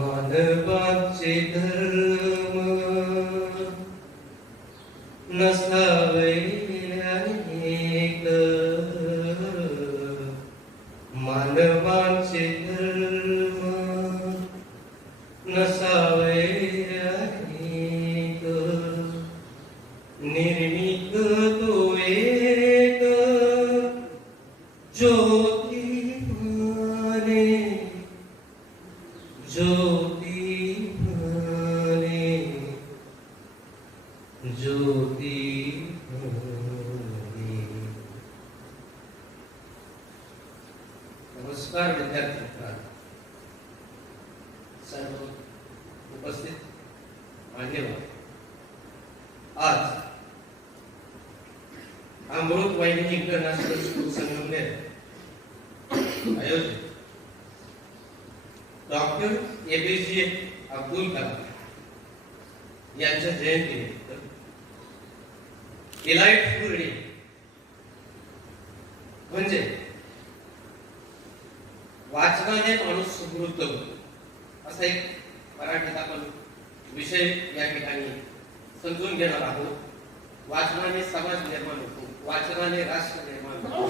मानवाचे धर्म नसावे अनेक, मानवाचे धर्म नसावे अनेक, निर्मित तो एक ज्योती माने, ज्योती माने, ज्योती माने. नमस्कार विद्यार्थी मित्रांनो, सर्व उपस्थित मान्यवर. आज अमृत वाहिनी इंटरनॅशनल स्कूल संगमनेर आयोजित डॉक्टर APJ अब्दुल कलाम यांच्या जयंतीनिमित्त डिलाइटफुल रीडिंग म्हणजे वाचनाने माणूस समृद्ध होतो असा एक मराठीत आपण विषय या ठिकाणी समजून घेणार आहोत. वाचनाने समाज निर्माण होतो, वाचनाने राष्ट्र निर्माण होतो,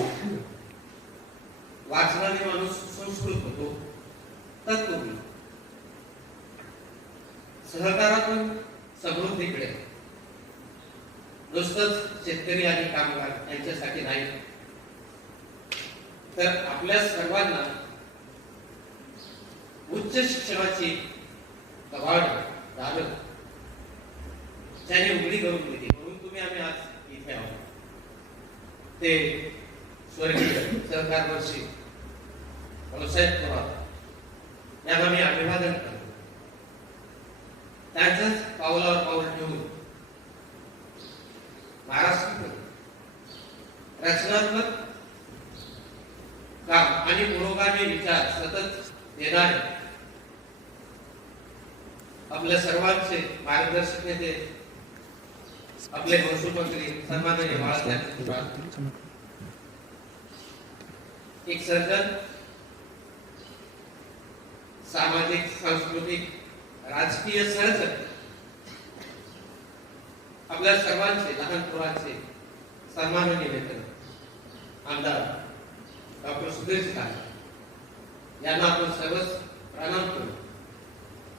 वाचनाने माणूस सुसंस्कृत होतो. तत्पूर्वी सहकारातून समृद्धीकडे नुसतंच शेतकरी आणि कामगार यांच्यासाठी नाही, तर आपल्या सर्वांना उच्च शिक्षणाची कवाड दारं ज्याने उघडी करून दिली, म्हणून तुम्ही आम्ही आज इथे आहोत, ते स्वर्गीय सहकारवर्षी बाळासाहेब थोरात यांना मी अभिवादन करतो. त्यांच्याच पावलावर पाऊल ठेवून महाराष्ट्र रचनात्मक काम आणि पुरोगामी विचार सतत देणारे आपल्या सर्वांचे मार्गदर्शक नेते आपले महसूलमंत्री सन्माननीय बाळासाहेब थोरात, एक सर्जन, सामाजिक, सांस्कृतिक, राजकीय सर्जन, आपल्या सर्वांचे लहान थोरांचे सन्माननीय नेते आमदार डॉक्टर सुधीर काळे यांना आपण सर्वच प्रणाम करू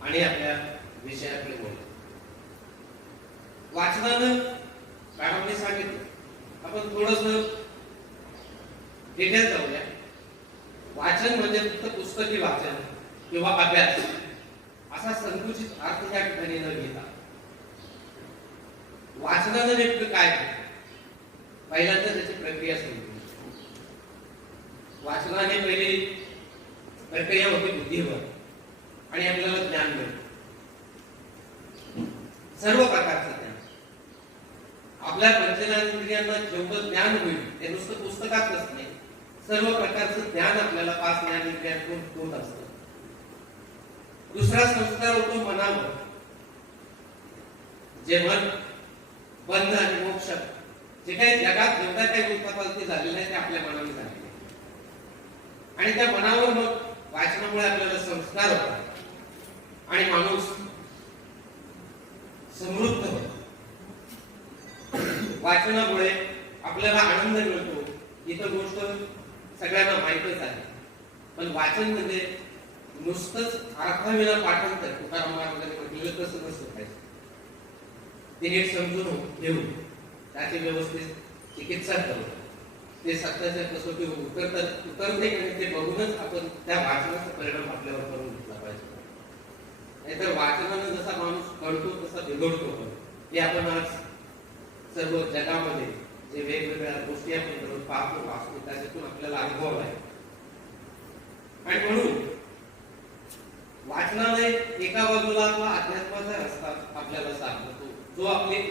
आणि आपल्या विषयाकडे बोलू. वाचनानं मॅडमने सांगितलं, आपण थोडस डिटेल जाऊया. वाचन म्हणजे फक्त पुस्तकी वाचन किंवा अभ्यास असा संकुचित अर्थ या ठिकाणी न घेता वाचनानं नेमकं काय पहिल्यांदा त्याची प्रक्रिया सुरू केली. वाचनाने पहिली प्रक्रिया होती बुद्धीवर आणि आपल्याला ज्ञान मिळतं, सर्व प्रकारचं ज्ञान. आपल्या पंचेंद्रियांना जेवढं ज्ञान होईल ते नुसतं पुस्तकातच नाही, सर्व प्रकारचं ज्ञान आपल्याला 5 ज्ञानेंद्रियांतून होत असतं. दुसरा संस्कार होतो मनावर, जे मन, बंध आणि मोक्ष जे काही जगात जेवढ्या काही गुंतागुंती झालेल्या आहेत ते आपल्या मनाने झालेले आणि त्या मनावर मग वाचनामुळे आपल्याला संस्कार होतात आणि माणूस समृद्ध होतो. वाचनामुळे आपल्याला आनंद मिळतो. इतर गोष्ट सगळ्यांना माहितच आहे, पण वाचन म्हणजे नुसतंच अर्थाविना पाठांतर तुकाराम महाराजांनी म्हटलेलं तसं नसतं पाहिजे. ते नीट समजून घेऊन त्याचे व्यवस्थित चिकित्सा करतो ते सत्याच्या कसोटीवर उतरते आणि ते बघूनच आपण त्या वाचनाचा परिणाम आपल्यावर करून घेतला पाहिजे. नाहीतर वाचनानं जसा माणूस कळतो तसा बिघडतो पण हे आपण आज सर्व जगामध्ये जे वेगवेगळ्या गोष्टी आपण दररोज पाहतो वाचतो त्याच्यातून आपल्याला अनुभव आहे. आणि म्हणून वाचनालय एका बाजूला आपला अध्यात्माचा रस्ता आपल्याला साधतो, जो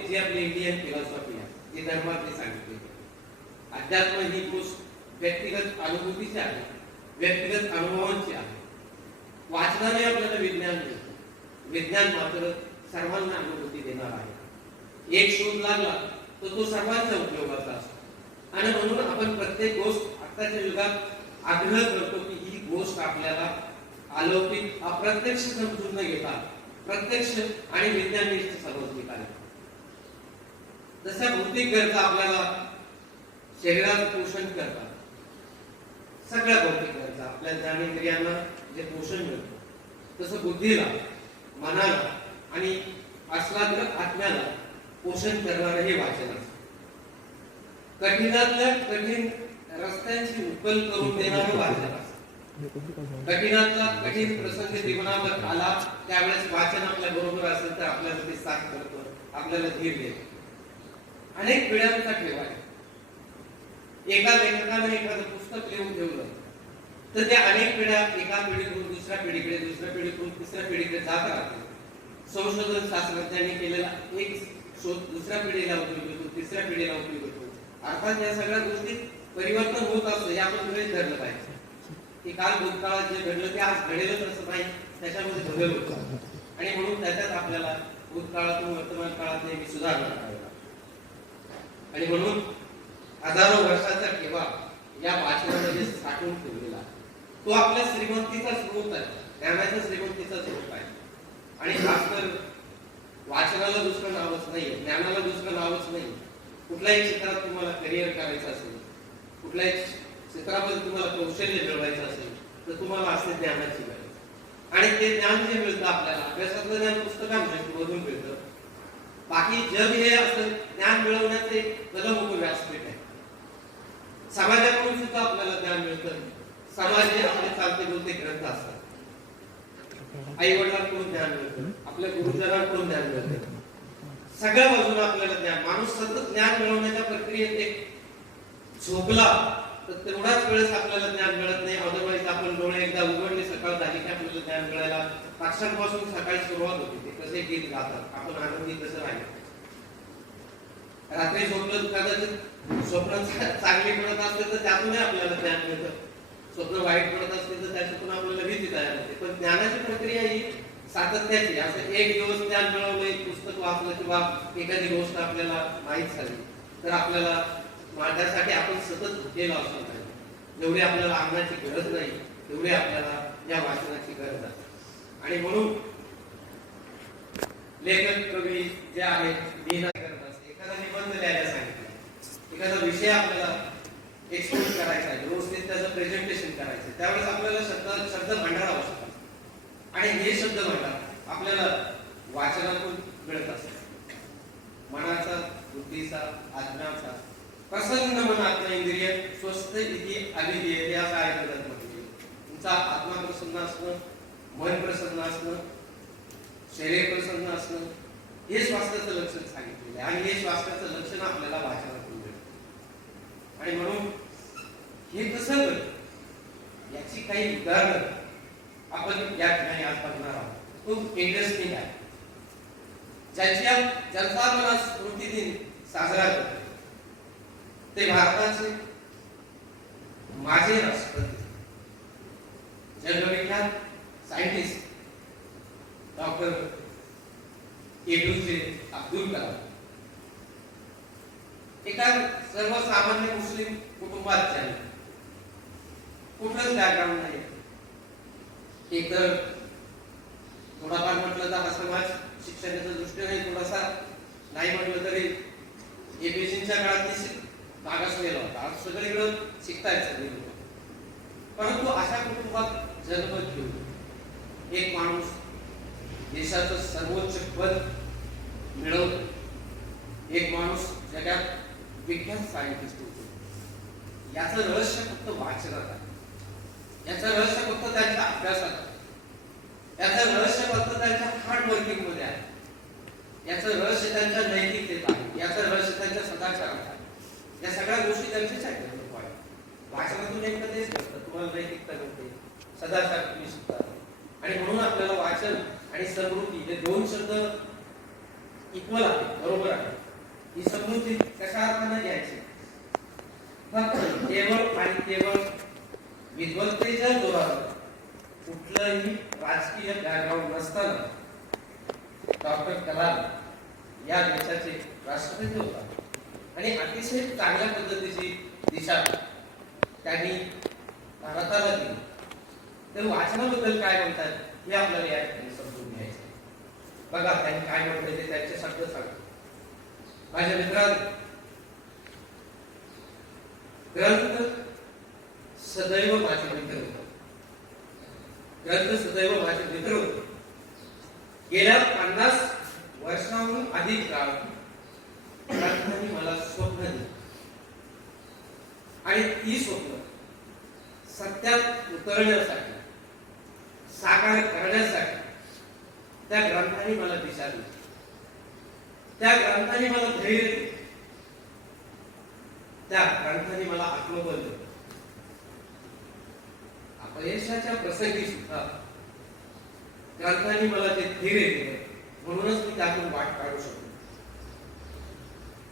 जी आपली इंडियन फिलॉसॉफी आहे, जी धर्मातली सांगितली. अध्यात्म ही गोष्ट व्यक्तिगत अनुभूतीची आहे, व्यक्तिगत अनुभवांची आहे. वाचनाने आपल्याला विज्ञान मिळतं, विज्ञान मात्र सर्वांना अनुभूती देणार आहे. एक शोध लागला तर तो सर्वांच्या उपयोगाचा असतो आणि म्हणून आपण प्रत्येक गोष्ट आताच्या युगात आग्रह करतो की ही गोष्ट आपल्याला अलौकिक अप्रत्यक्ष समजून न घेता प्रत्यक्ष आणि विज्ञानिक समजली पाहिजे. जसं भौतिक गरजा आपल्याला शरीराचं पोषण करतात, सगळ्या भौतिक गरजा आपल्या ज्ञानेंद्रियांना जे पोषण मिळतं तसं बुद्धीला, मनाला आणि आस्वाद्य आत्म्याला पोषण करणारं हे वाचन असतं. कठीणातल्या कठीण रस्त्यांची उकल करून देणारं वाचन असतं. कठीणातला कठीण प्रसंग जीवनावर आला त्यावेळेस वाचन आपल्या बरोबर असेल तर आपल्याला ते साथ करतं, आपल्याला धीर देतं. अनेक पिढ्यांचा ठेवा आहे. एका लेखकाने एखादं पुस्तक लिहून ठेवलं तर त्या अनेक पिढ्या एका पिढीकडून दुसऱ्या पिढीकडे, दुसऱ्या पिढीकडून तिसऱ्या पिढीकडे जात राहतात. संशोधन शास्त्रज्ञांनी केलेला एक शोध दुसऱ्या पिढीला उपयोगी होतो, तिसऱ्या पिढीला उपयोगी होतो. अर्थात या सगळ्या गोष्टीत परिवर्तन होत असतं हे आपण गृहीत धरलं पाहिजे की काल भूतकाळात जे घडलं ते आज घडेलच असं नाही, त्याच्यामध्ये बदल होतो आणि म्हणून त्याच्यात आपल्याला भूतकाळातून वर्तमान काळात नेहमी सुधारणा करावी लागते. आणि म्हणून हजारो वर्षाचा ठेवा या वाचनामध्ये साठवून ठेवलेला तो आपल्या श्रीमंतीचा स्रोत आहे, ज्ञानाच्या श्रीमंतीचा स्रोत आहे. आणि खास तर वाचनाला दुसरं नावच नाही, ज्ञानाला दुसरं नावच नाही. कुठल्याही क्षेत्रात तुम्हाला करिअर करायचं असेल, कुठल्याही क्षेत्रामध्ये तुम्हाला कौशल्य मिळवायचं असेल तर तुम्हाला असते ज्ञानाची गरज. आणि ते ज्ञान जे मिळतं आपल्याला अभ्यासातलं ज्ञान पुस्तकांमधून मिळतं. बाकी जग हे असं ज्ञान मिळवण्याचं एक कलम व्यासपीठ आहे. समाजाकडून सुद्धा आपल्याला ज्ञान मिळतं. समाज हे आपले चालते बोलते ग्रंथ असतात. आई वडिलांकडून ज्ञान मिळतं, आपल्या गुरुजनांकडून ज्ञान मिळतं. सगळ्या बाजूला आपल्याला ज्ञान, माणूस सतत ज्ञान मिळवण्याच्या प्रक्रियेत एक झोपला तर तेवढाच वेळेस आपल्याला ज्ञान मिळत नाही. अदरवाईज आपण डोळे एकदा उघडले सकाळ झाली की आपल्याला ज्ञान मिळायला पक्षांपासून सकाळी सुरुवात होती. ते कसे गीत गातात, आपण आनंदी कसं राहिलो. रात्री झोपलं कदाचित स्वप्न चांगली पडत असते तर त्यातूनही आपल्याला ज्ञान मिळतं, स्वप्न वाईट पडत असते तर त्याच्यातून आपल्याला भीती तयार होते. पण ज्ञानाची प्रक्रिया ही सातत्याची. असं एक दिवस ज्ञान मिळवलं, एक पुस्तक वाचलं किंवा एखादी गोष्ट आपल्याला माहीत झाली तर आपल्याला माझ्यासाठी आपण सतत भुकेला असलं पाहिजे. जेवढी आपल्याला अन्नाची गरज नाही तेवढी आपल्याला या वाचनाची गरज आहे. आणि म्हणून लेखक कवी जे आहेत लिहिणं करत असते, एखादा निबंध लिहायला सांगितलं, एखादा विषय आपल्याला एक्सप्लोर करायचा आहे, व्यवस्थित त्याचं प्रेझेंटेशन करायचं, त्यावेळेस आपल्याला शब्द भांडार आवश्यक असतं. आणि हे शब्द भांडार आपल्याला वाचनातून मिळत असते. मनाचा, बुद्धीचा, आत्म्याचा प्रसन्न मन आत्मेंद्रिय स्वस्थ इति अभिधीयते असं आहे ग्रंथामध्ये. तुमचा आत्मा प्रसन्न असणं, मन प्रसन्न असणं, शरीर प्रसन्न असणं हे स्वास्थ्याचं लक्षण सांगितलेलं आहे. आणि हे स्वास्थ्याचं लक्षण आपल्याला वाचनातून मिळतं. आणि म्हणून हे कसं घडतं याची काही उदाहरणं आपण या ठिकाणी आज बघणार आहोत. खूप इंटरेस्टिंग आहे. ज्यांचा आपण स्मृती दिन साजरा करतो ते भारताचे माजी राष्ट्रपती, जगविख्यात scientist doctor APJ Abdul Kalam. एका सर्वसामान्य मुस्लिम कुटुंबात जन्म, कुठलंच बॅकग्राऊंड नाही. एकतर थोडाफार म्हटलं तर हा समाज शिक्षणाच्या दृष्टीने थोडासा नाही म्हटलं तरी APJच्या काळात मागासलेला होता. आज सगळीकडे शिकतायत सगळे लोक. परंतु अशा कुटुंबात जन्म घेऊन एक माणूस देशाचं सर्वोच्च पद मिळवतो, एक माणूस जगात विख्यात सायंटिस्ट होते. याचं रहस्य फक्त वाचनात आहे, याचं रहस्य फक्त त्यांच्या अभ्यासात आहे, याचं रहस्य फक्त त्यांच्या हार्ड वर्किंग मध्ये आहे, याचं रहस्य त्यांच्या नैतिकतेत आहे, याचं रहस्य त्यांच्या सदाचारात आहे. या सगळ्या गोष्टी त्यांच्याच आहेत. वाचनातून नेमकं तेच घडतं, तुम्हाला नैतिकता मिळते, सदाचार तुम्ही शिकता. आणि म्हणून आपल्याला वाचन आणि समृद्धी हे दोन शब्द इक्वल आहेत, बरोबर आहे. ही समृद्धी कशा अर्थाने घ्यायची? फक्त केवळ आणि केवळ विद्वत्तेच्या जोरावर, कुठलंही राजकीय बॅकग्राऊंड नसताना डॉक्टर कलाम या देशाचे राष्ट्रपती होता आणि अतिशय चांगल्या पद्धतीची दिशा त्यांनी भारताला दिली. तर वाचनाबद्दल काय म्हणतात हे आपल्याला या ठिकाणी समजून घ्यायचं. बघा त्यांनी काय म्हटलं ते त्यांचे शब्द सांगतो. माझ्या मित्रांनो, ग्रंथ सदैव माझे मित्र होते, ग्रंथ सदैव माझे मित्र होते. गेल्या 50 वर्षांहून अधिक काळ ग्रंथांनी मला स्वप्न दिली आणि ती स्वप्न सत्यात उतरण्यासाठी, साकार करण्यासाठी त्या ग्रंथांनी मला दिशा दिली, त्या ग्रंथांनी मला धैर्य दिले, त्या ग्रंथांनी मला आत्मबल दिले. अपयशाच्या प्रसंगी सुद्धा ग्रंथांनी मला ते धैर्य दिले, म्हणूनच मी त्यातून वाट काढू शकतो.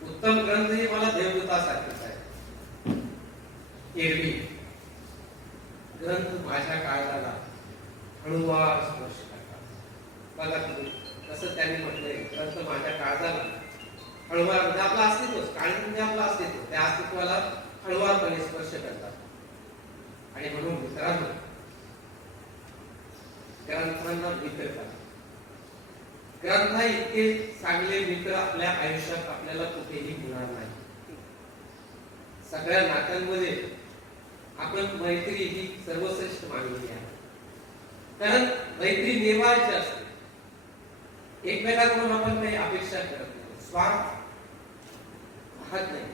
उत्तम ग्रंथ हे मला देवदूतासारखेच आहे. एरवी ग्रंथ माझ्या काळजाला हळूवार स्पर्श करतात. बघा तुम्ही कसं त्यांनी म्हटलंय, ग्रंथ माझ्या काळजाला हळूवार, म्हणजे आपला अस्तित्वच, काळजी म्हणजे आपलं अस्तित्व, त्या अस्तित्वाला हळूवारपणे स्पर्श करतात. आणि म्हणून मित्रांनो, ग्रंथांना मित्र करा. ग्रंथ इतके चांगले मित्र आपल्या आयुष्यात आपल्याला कुठेही मिळणार नाही. सगळ्या नात्यांमध्ये आपण मैत्री ही सर्वश्रेष्ठ मानली आहे. कारण मैत्री निर्वाहाची असते, एकमेकांकडून आपण काही अपेक्षा करत नाही, स्वार्थ पाहत नाही.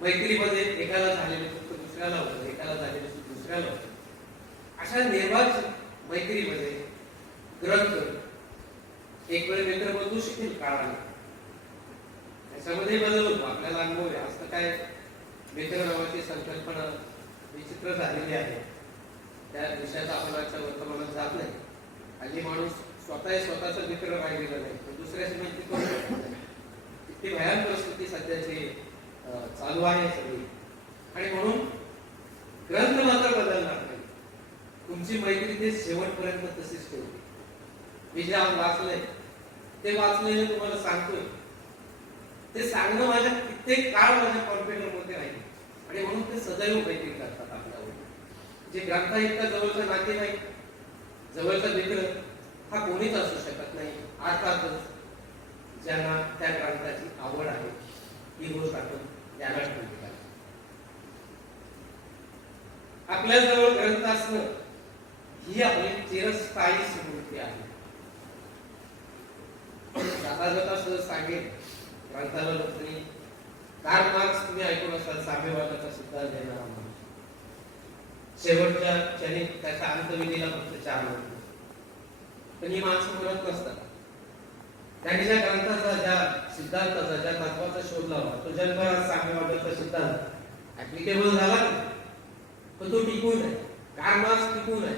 मैत्रीमध्ये एकाला झालेले सुख दुसऱ्याला होतं, एकाला झालेले सुख दुसऱ्याला होतं. अशा निर्वाहाची मैत्रीमध्ये ग्रंथ एक वेळ मित्र बदलू शकेल काळाने, त्याच्यामध्ये बदल होतो, आपल्याला अनुभव आहे. असं काय मित्र नावाची संकल्पना विचित्र झालेली आहे, त्या विषयाचा आपण आजच्या वर्तमानात जात नाही. हल्ली माणूस स्वतःचा मित्र राहिलेला नाही, पण दुसऱ्याची मैत्री करू शकत नाही. इतकी भयान परिस्थिती सध्याची चालू आहे सगळी. आणि म्हणून ग्रंथ मात्र बदलणार नाही, तुमची मैत्री ते शेवटपर्यंत तशीच ठेवते. मी जे वाचलंय ते वाचलेलं तुम्हाला सांगतोय, ते सांगणं माझ्या कित्येक काळ माझ्या कॉम्प्युटर मध्ये राहील. आणि म्हणून ते सदैव मैत्री करतात आपल्यावर. जे ग्रंथ इतका जवळचा नातेवाईक, जवळचा मित्र हा कोणीच असू शकत नाही. अर्थातच ज्यांना त्या ग्रंथाची आवड आहे, ही गोष्ट आपण त्याला ठेवली पाहिजे. आपल्या जवळ ग्रंथ असणं ही आपली चिरस्थायी स्मृती आहे. जाता सहज सांगेल, ग्रंथाला लोकांनी कार्ल मार्क्स तुम्ही ऐकून असाल, साम्यवादाचा सिद्धांत देणारा माणूस. शेवटच्या क्षणी त्याच्या अंतविधीला फक्त 4 महिने, पण ही माणसं म्हणत नसतात. त्यांनी ज्या ग्रंथाचा, ज्या सिद्धांताचा, ज्या तत्वाचा शोध लावला, तो जगभरात साम्यवादाचा सिद्धांत ऍप्लिकेबल झाला नाही, पण तो टिकून आहे. कार्ल मार्क्स टिकून आहे,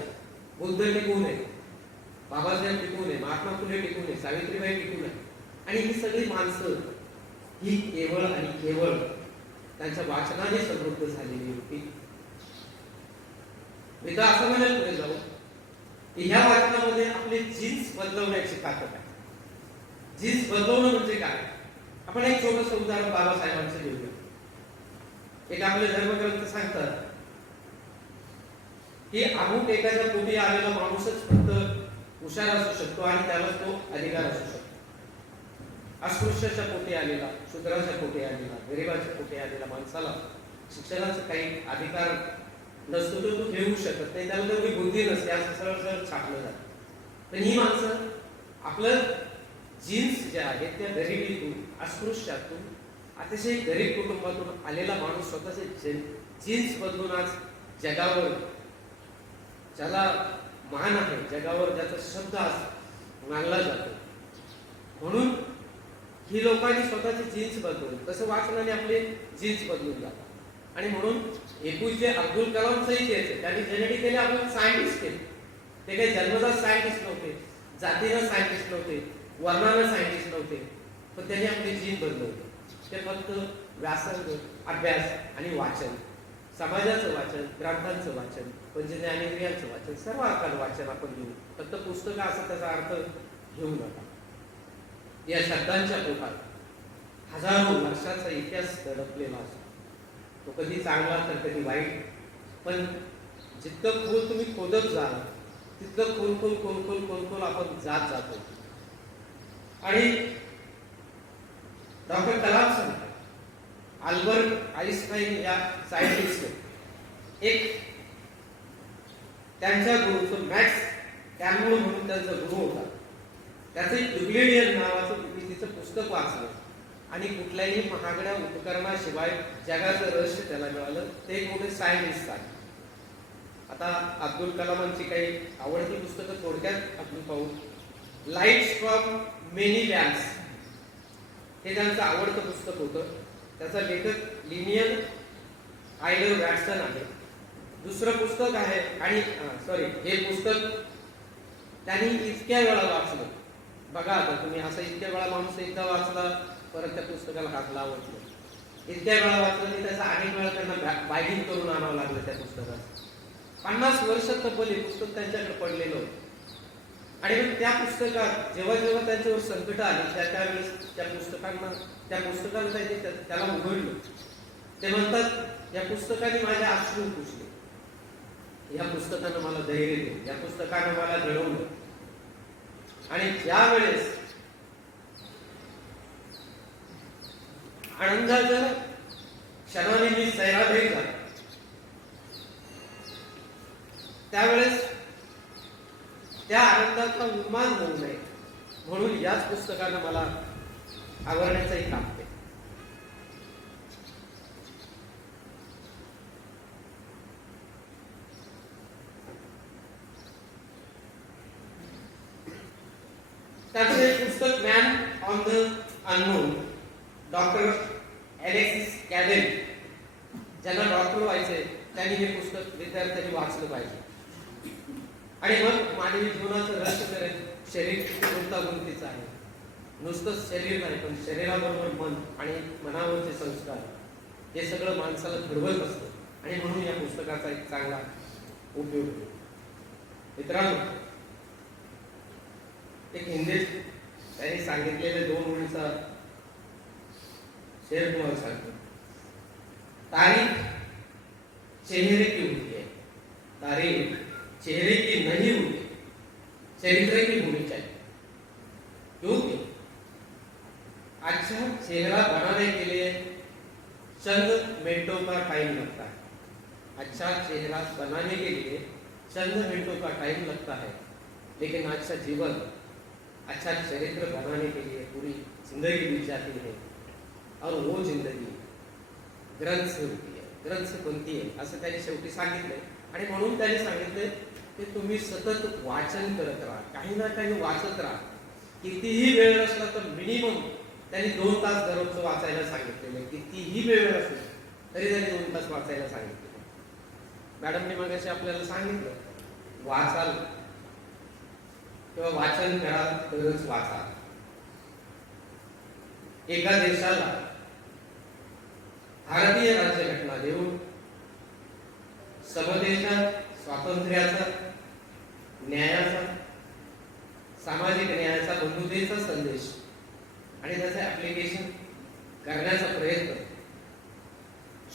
बुद्ध टिकून आहे, बाबासाहेब टिकून आहे, महात्मा फुले टिकून आहे, सावित्रीबाई टिकून आहे. आणि ही सगळी माणसं ही केवळ आणि केवळ त्यांच्या वाचनाने समृद्ध झालेली होती. मी तर असं म्हणाल पुढे जाऊ की ह्या वाचनामध्ये आपले जीन्स बदलवण्याची ताकद आहे. जीन्स बदलवणं म्हणजे काय? आपण एक छोटंसं उदाहरण बाबासाहेबांचं घेऊया. एक आपले धर्मग्रंथ सांगतात की अमुक एखाद्या पोटी आलेला माणूसच फक्त हुशार असू शकतो आणि त्यालाच तो अधिकार असू शकतो. अस्पृश्याच्या पोटी आलेला, शूद्राच्या पोटी आलेला, गरिबाच्या पोटी आलेला माणसाला शिक्षणाचा काही अधिकार नसतो, तो घेऊ शकत नाही, त्याला तेवढी बुद्धी नसते, असं सरळ सरळ छापलं जातं. पण ही माणसं आपलं जीन्स जे आहे त्या गरिबीतून, अस्पृश्यातून अतिशय गरीब कुटुंबातून आलेला माणूस स्वतःचे जीन्स बदलून आज जगावर, ज्याला मान आहे, जगावर ज्याचा शब्द आज मानला जातो, म्हणून ही लोकांनी स्वतःची जीन्स बदलून, तसं वाचनाने आपले जीन्स बदलून जातात. आणि म्हणून एपीजे अब्दुल कलाम सही द्यायचे, त्यांनी जेनेटिकली आपण सायंटिस्ट केले. ते काही जन्मजात सायंटिस्ट नव्हते, जातीनं सायंटिस्ट नव्हते, वर्णानं सायंटिस्ट नव्हते, पण त्यांनी आपली जीन बदलवली. ते फक्त व्यासंग, अभ्यास आणि वाचन, समाजाचं वाचन, ग्रंथांचं वाचन, पंचज्ञानेंद्रियांचं वाचन, सर्व अर्थानं वाचन आपण घेऊ. फक्त पुस्तकं असं त्याचा अर्थ घेऊ नका. या शब्दांच्या पोटात हजारो वर्षाचा इतिहास दडपलेला असतो. तो कधी चांगला तर कधी वाईट, पण जितकं खोल तुम्ही खोदत जाल तितकं खोल खोल खोल खोल खोल खोल आपण जात जातो. आणि डॉक्टर कलाम सांगतात, अल्बर्ट आइन्स्टाईन या सायंटिस्ट एक त्यांच्या गुरुचं मॅक्स कॅमूर म्हणून त्यांचा गुरु होता. त्याचं युक्लिडियन नावाचं तिचं पुस्तक वाचलं आणि कुठल्याही महागड्या उपकरणाशिवाय जगाचं रहस्य त्याला मिळालं. ते एक मोठे सायंटिस्ट आहे. आता अब्दुल कलामांची काही आवडती पुस्तकं थोडक्यात आपण पाहू. लाईट्स फ्रॉम मेनी लॅम्प्स हे त्यांचं आवडतं पुस्तक होतं. त्याचा लेखक लिनियन आयलर वॅटसन आहे. दुसरं पुस्तक आहे, आणि हे पुस्तक त्यांनी इतक्या वेळा वाचलं. बघा आता तुम्ही, असं इतक्या वेळा माणूस एकदा वाचला परत त्या पुस्तकाला हात लावत नाही. इतक्या वेळा वाचलं की त्याचा अनेक वेळा त्यांना बायडिंग करून आणावं लागलं त्या पुस्तकात. 50 वर्ष तब्बल हे पुस्तक त्यांच्याकडे पडलेलं होतं. आणि मग त्या पुस्तकात जेव्हा जेव्हा त्यांच्यावर संकट आली त्यावेळेस त्या पुस्तकाला त्यांनी त्याला उघडलं. ते म्हणतात, या पुस्तकाने माझे अश्रू पुसले, या पुस्तकानं मला धैर्य दिले, या पुस्तकानं मला घडवलं. आणि ज्यावेळेस आनंदाच्या क्षणाने मी सैराभेर झाला, त्यावेळेस त्या आनंदाचा उन्माद होऊ नये म्हणून याच पुस्तकानं मला आवरण्याचंही काम केलं. त्याचं एक पुस्तक Man on the Unknown, doctor Alexis Carrel, ज्यांना डॉक्टर व्हायचंय त्यांनी हे पुस्तक विद्यार्थ्यांनी वाचलं पाहिजे. आणि मग मानवी जीवनाचं रहस्य करेल. शरीर किती गुंतागुंतीचं आहे. नुसतंच शरीर नाही, पण शरीराबरोबर मन आणि मनावरचे संस्कार हे सगळं माणसाला घडवत असतं. आणि म्हणून या पुस्तकाचा एक चांगला उपयोग होतो. मित्रांनो, एक हिंदीत त्यांनी सांगितलेले 2 ओळीचा शेर तुम्हाला सांगतो. तारीख चेहरे की होती है, तारीख चेहरे की नहीं होती, चरित्र की होनी चाहिए. क्योंकि अच्छा चेहरा बनाने के लिए चंद मिनटों का टाइम लगता है. अच्छा चेहरा बनाने के लिए चंद मिनटों का टाइम लगता है, लेकिन अच्छा जीवन, अच्छा चरित्र बनाने के लिए पूरी जिंदगी बीत जाती है. और वो जिंदगी ग्रंथ से होती है, ग्रंथ से बनती है, असं त्यांनी शेवटी सांगितलंय. आणि म्हणून त्यांनी सांगितलंय की तुम्ही सतत वाचन करत राहा, काही ना काही वाचत राहा. कितीही वेळ नसला तर मिनिमम त्यांनी 2 तास दररोज वाचायला सांगितलेलं आहे. कितीही वेळ नसला तरी त्यांनी 2 तास वाचायला सांगितलेलं. मॅडमने मगाशी आपल्याला सांगितलं, वाचाल किंवा वाचन कराल तरच वाचाल. एका देशाला भारतीय राज्यघटना देऊन समतेच्या, स्वातंत्र्याचा, न्यायाचा, सामाजिक न्यायाचा, बंधुतेचा संदेश आणि त्याचे ऍप्लिकेशन करण्याचा प्रयत्न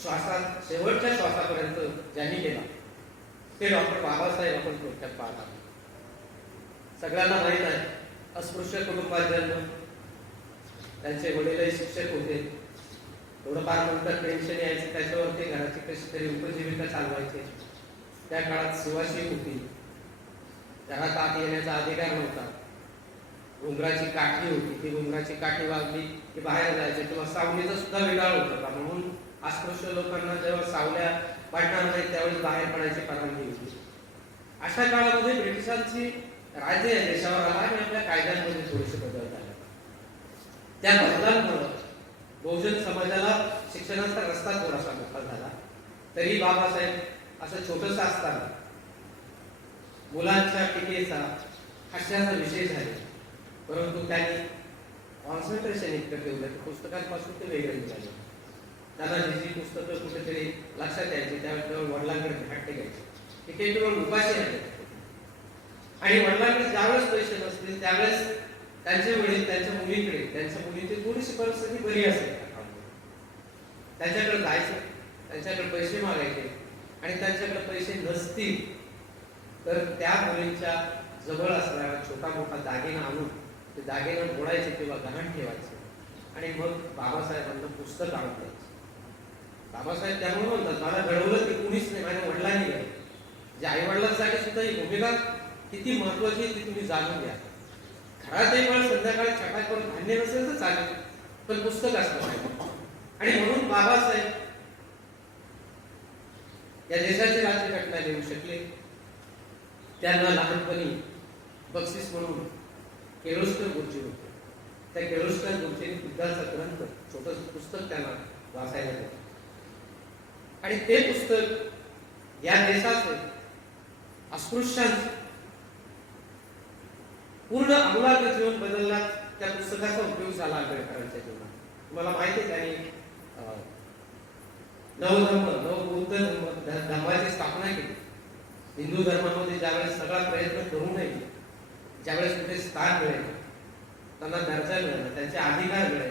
श्वासात, शेवटच्या श्वासापर्यंत ज्यांनी केला ते डॉक्टर बाबासाहेब आपण थोडक्यात पाहत आहोत. सगळ्यांना माहीत आहे, अस्पृश्य कुटुंबात जन्म, त्यांचे वडीलही शिक्षक होते. थोडंफार नंतर पेन्शन यायचे, त्याच्यावरती घराची कशी तरी उपजीविका चालवायचे. त्या काळात शिवाशी होती, घरात आत येण्याचा अधिकार नव्हता. घुंगराची काठी होती, ती घुंगराची काठी वाजली की बाहेर जायचे किंवा सावलीचा सुद्धा विडाळ होत होता, म्हणून अस्पृश्य लोकांना जेव्हा सावल्या वाटणार नाही त्यावेळेस बाहेर पडायची परवानगी होती. अशा काळामध्ये ब्रिटिशांची राज्य या देशावर आला आणि आपल्या कायद्यांमध्ये थोडेसे बदल झाले. त्या बदलांमुळे बहुजन समाजाला शिक्षणाचा रस्ता थोडासा मोठा झाला. तरी बाबासाहेब असं छोटस असताना मुलांच्या टीकेचा हास्याचा विषय झाले, परंतु त्यांनी कॉन्सन्ट्रेशन इतकं ठेवलं की पुस्तकांपासून ते वेगळे झाले. त्यांना जी पुस्तकं कुठेतरी लक्षात यायची त्यावेळेस वडिलांकडे हट्टे घ्यायचे की ते केवळ उपाशी आहेत. आणि वडिलांकडे ज्यावेळेस पैसे नसतील त्यावेळेस त्यांचे वडील त्यांच्या मुलीकडे, त्यांच्या मुलीची थोडीशी परिस्थिती बरी असेल त्यांच्याकडे जायचं, त्यांच्याकडे पैसे मागायचे आणि त्यांच्याकडे पैसे नसतील तर त्या मुलींच्या जवळ असणारा छोटा मोठा दागिना आणून ते दागिना मोडायचे किंवा गहाण ठेवायचे आणि मग बाबासाहेबांना पुस्तक आणून द्यायचे. बाबासाहेब त्यामुळे म्हणतात मला घडवलं ते कुणीच नाही, माझ्या वडिलांनी घडवलं. जे आई वडिलांसाठी सुद्धा ही भूमिका किती महत्वाची आहे ती तुम्ही जाणून घ्या. घरात एक वेळ संध्याकाळी छटाक करून धान्य नसेल तर चालेल, पण पुस्तक असलं पाहिजे. आणि म्हणून बाबासाहेब या देशाची राज्यघटना लिहू शकले. त्यांना लहानपणी बक्षीस म्हणून केळुस्कर गुरुजी होते. त्या केळुस्कर गुरुजींनी बुद्धाचा ग्रंथ छोटं पुस्तक त्यांना वाचायला दिलं आणि ते पुस्तक या देशाचं अस्पृश्यांचं पूर्ण आमूलाग्र जीवन बदलण्यात त्या पुस्तकाचा उपयोग झाला आंबेडकरांच्या जीवनात. तुम्हाला माहिती आहे त्यांनी नवबौद्ध धर्माची स्थापना केली. हिंदू धर्मामध्ये ज्यावेळेस सगळा प्रयत्न करूनही ज्यावेळेस कुठे स्थान मिळेल, त्यांना दर्जा मिळाला, त्यांचे अधिकार मिळाले,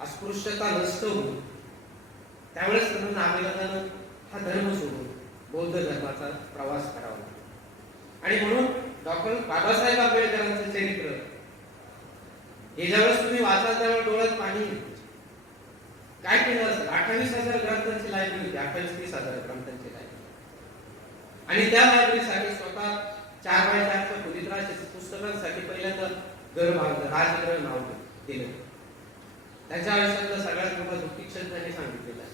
अस्पृश्यता नष्ट होईल, त्यावेळेस त्यांना नाविलाजानं हा धर्म सोडून बौद्ध धर्माचा प्रवास करावा लागला. आणि म्हणून डॉक्टर बाबासाहेब आंबेडकरांचं चरित्र हे ज्यावेळेस तुम्ही वाचाल त्यावेळेस डोळ्यात पाणी येते. काय केलं असेल? 28,000 ग्रंथांची लायब्ररी होती, 28-30,000 ग्रंथांची लायब्ररी. आणि त्या लायब्ररीसाठी स्वतः 4x4 खोलीत पुस्तकांसाठी पहिल्यांदा घर बांधलं, राजगृह नाव दिलं. त्यांच्या आयुष्यातला सगळ्यात मोठा दुःखी क्षण त्यांनी सांगितलेला आहे.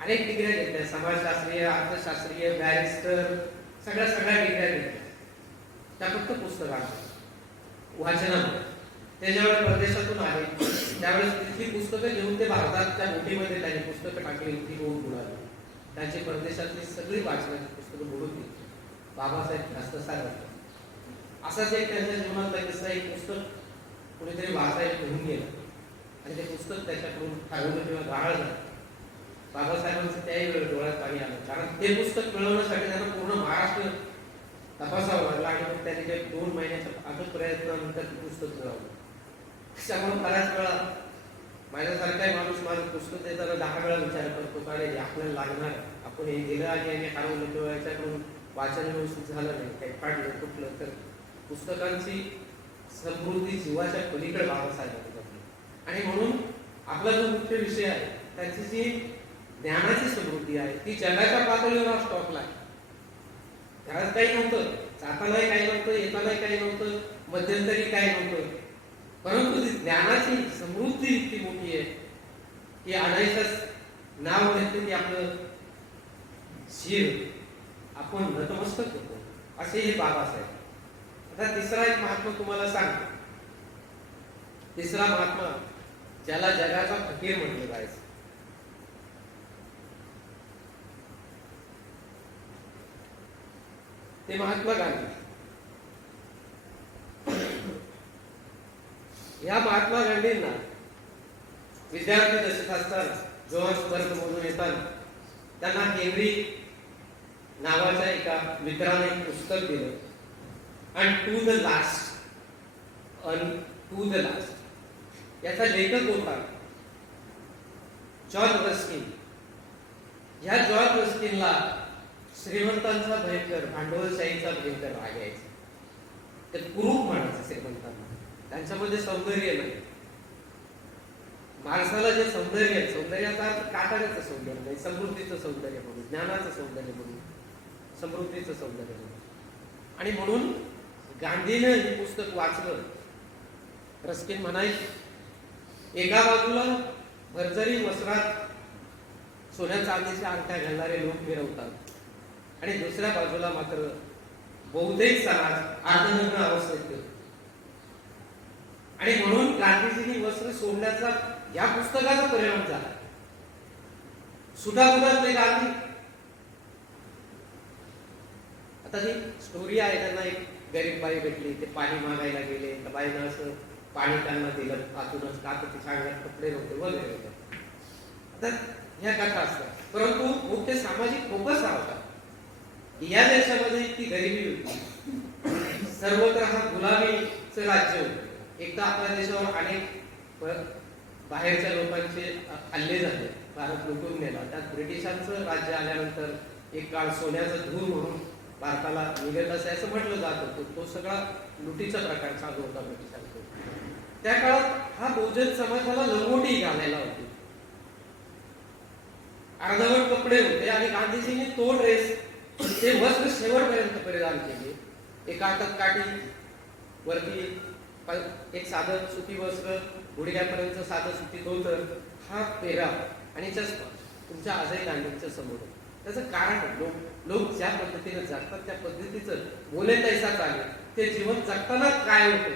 अनेक डिग्र्या घेतल्या, समाजशास्त्रीय, अर्थशास्त्रीय, बॅरिस्टर, सगळ्या डिग्र्या घेतल्या. त्या फक्त पुस्तकांत वाचनामुळे. ते ज्यावेळेस परदेशातून आले त्यावेळेस तिथली पुस्तकं घेऊन ते भारताच्या मोठीमध्ये त्यांनी पुस्तकं टाकली, ती रोग बुडाली. त्यांची परदेशातली सगळी वाचनाची पुस्तकं बुडून गेली. बाबासाहेब जास्त सांगत असाच एक त्यांच्या जीवनातला किस्सा, एक पुस्तक कुणीतरी वाचायला घेऊन गेलं आणि ते पुस्तक त्याच्याकडून हरवलं किंवा गाळ झालं. बाबासाहेबांचं त्याही वेळ डोळ्यात पाणी आलं, कारण ते पुस्तक मिळवण्यासाठी त्यांना पूर्ण महाराष्ट्र तपासावं लागला आणि मग त्यांनी ते 2 महिन्याच्या अथक प्रयत्नानंतर ते पुस्तक मिळवलं. त्यामुळे बऱ्याच वेळा माझ्यासारखाही माणूस माझं पुस्तक देताना 10 वेळा विचार करतो का रे आपल्याला लागणार, आपण हे दिलं आणि याने हरवलं किंवा याच्याकडून वाचन व्यवस्थित झालं नाही, काही फाडलं कुठलं. तर पुस्तकांची समृद्धी जीवाच्या पलीकडे बाबासाहेबांनी जपली. आणि म्हणून आपला जो मुख्य विषय आहे त्यांची जी ज्ञानाची समृद्धी आहे ती जगाच्या पातळीवर स्टॉकला आहे. घरात काही नव्हतं, जातानाही काही नव्हतं, येतानाही काही नव्हतं, मध्यंतरी काही नव्हतं, परंतु ज्ञानाची समृद्धी इतकी मोठी आहे की आणायचं नाव घेतलं की आपलं शिर आपण नतमस्तक होतो. असे हे बाबासाहेब. आता तिसरा एक महात्मा तुम्हाला सांगतो. तिसरा महात्मा ज्याला जगाचा फकीर म्हटलं जायचं ते महात्मा गांधी. या महात्मा गांधींना विद्यार्थी दशेत असताना जोहान्सबर्ग मधून येताना त्यांना हेनरी नावाच्या एका मित्राने एक पुस्तक दिलं आणि टू द लास्ट याचा लेखक होता जॉन रस्किन. या जॉन रस्किनला श्रीमंतांचा भयंकर, भांडवलशाहीचा भयंकर राग यायचा. ते कुरूप म्हणायचं श्रीमंतांना. त्यांच्यामध्ये सौंदर्य नाही. माणसाला जे सौंदर्य आहे, सौंदर्याचा काटाळ्याचं सौंदर्य नाही, समृद्धीचं सौंदर्य म्हणून, ज्ञानाचं सौंदर्य म्हणून, समृद्धीचं सौंदर्य म्हणून. आणि म्हणून गांधीने हे पुस्तक वाचलं. रस्किन म्हणायचे एका बाजूला भरजरी वस्त्रात सोन्या चांदीच्या अंगठ्या घालणारे लोक मिरवतात आणि दुसऱ्या बाजूला मात्र बहुतेक समाज अर्धनग्न अवस्थेत. आणि म्हणून गांधीजींनी वस्त्र सोडण्याचा या पुस्तकाचा परिणाम झाला. सुटाबुटातले गांधी. आता ही स्टोरी आहे, त्यांना एक गरीब बाई भेटली, ते पाणी मागायला गेले, त्या बाईनं असं पाणी त्यांना दिलं आतूनच, का तर तिच्या अंगात कपडे नव्हते वगैरे. आता ह्या कथा असतात, परंतु मुख्य सामाजिक फोकस हा होता. या देशामध्ये इतकी गरिबी होती, सर्वत्र हा गुलामीचं राज्य होतं. एकदा आपल्या देशावर अनेक बाहेरच्या लोकांचे हल्ले झाले, भारत लुटून गेला. त्यात ब्रिटिशांचं राज्य आल्यानंतर एक काळ सोन्याचं धूर म्हणून भारताला निघत असे असं म्हटलं जात होतं. तो सगळा लुटीचा प्रकार चालू होता ब्रिटिशांचा. त्या काळात हा बहुजन समाजाला लंगोटी घालायला होती, अर्धवट कपडे होते आणि गांधीजींनी तो ड्रेस, ते वस्त्र शेवटपर्यंत परिधान केले. एका हातात काठी, वरती एक साधं सुती वस्त्र, गुडघ्यापर्यंत साधं सुती धोतर, हा पेहराव आणि चष्मा तुमच्या आजही गांधींच्या समोर. त्याचं कारण लोक ज्या पद्धतीने जगतात त्या पद्धतीचं बोले तैसा चालेल. ते जीवन जगताना काय होतंय,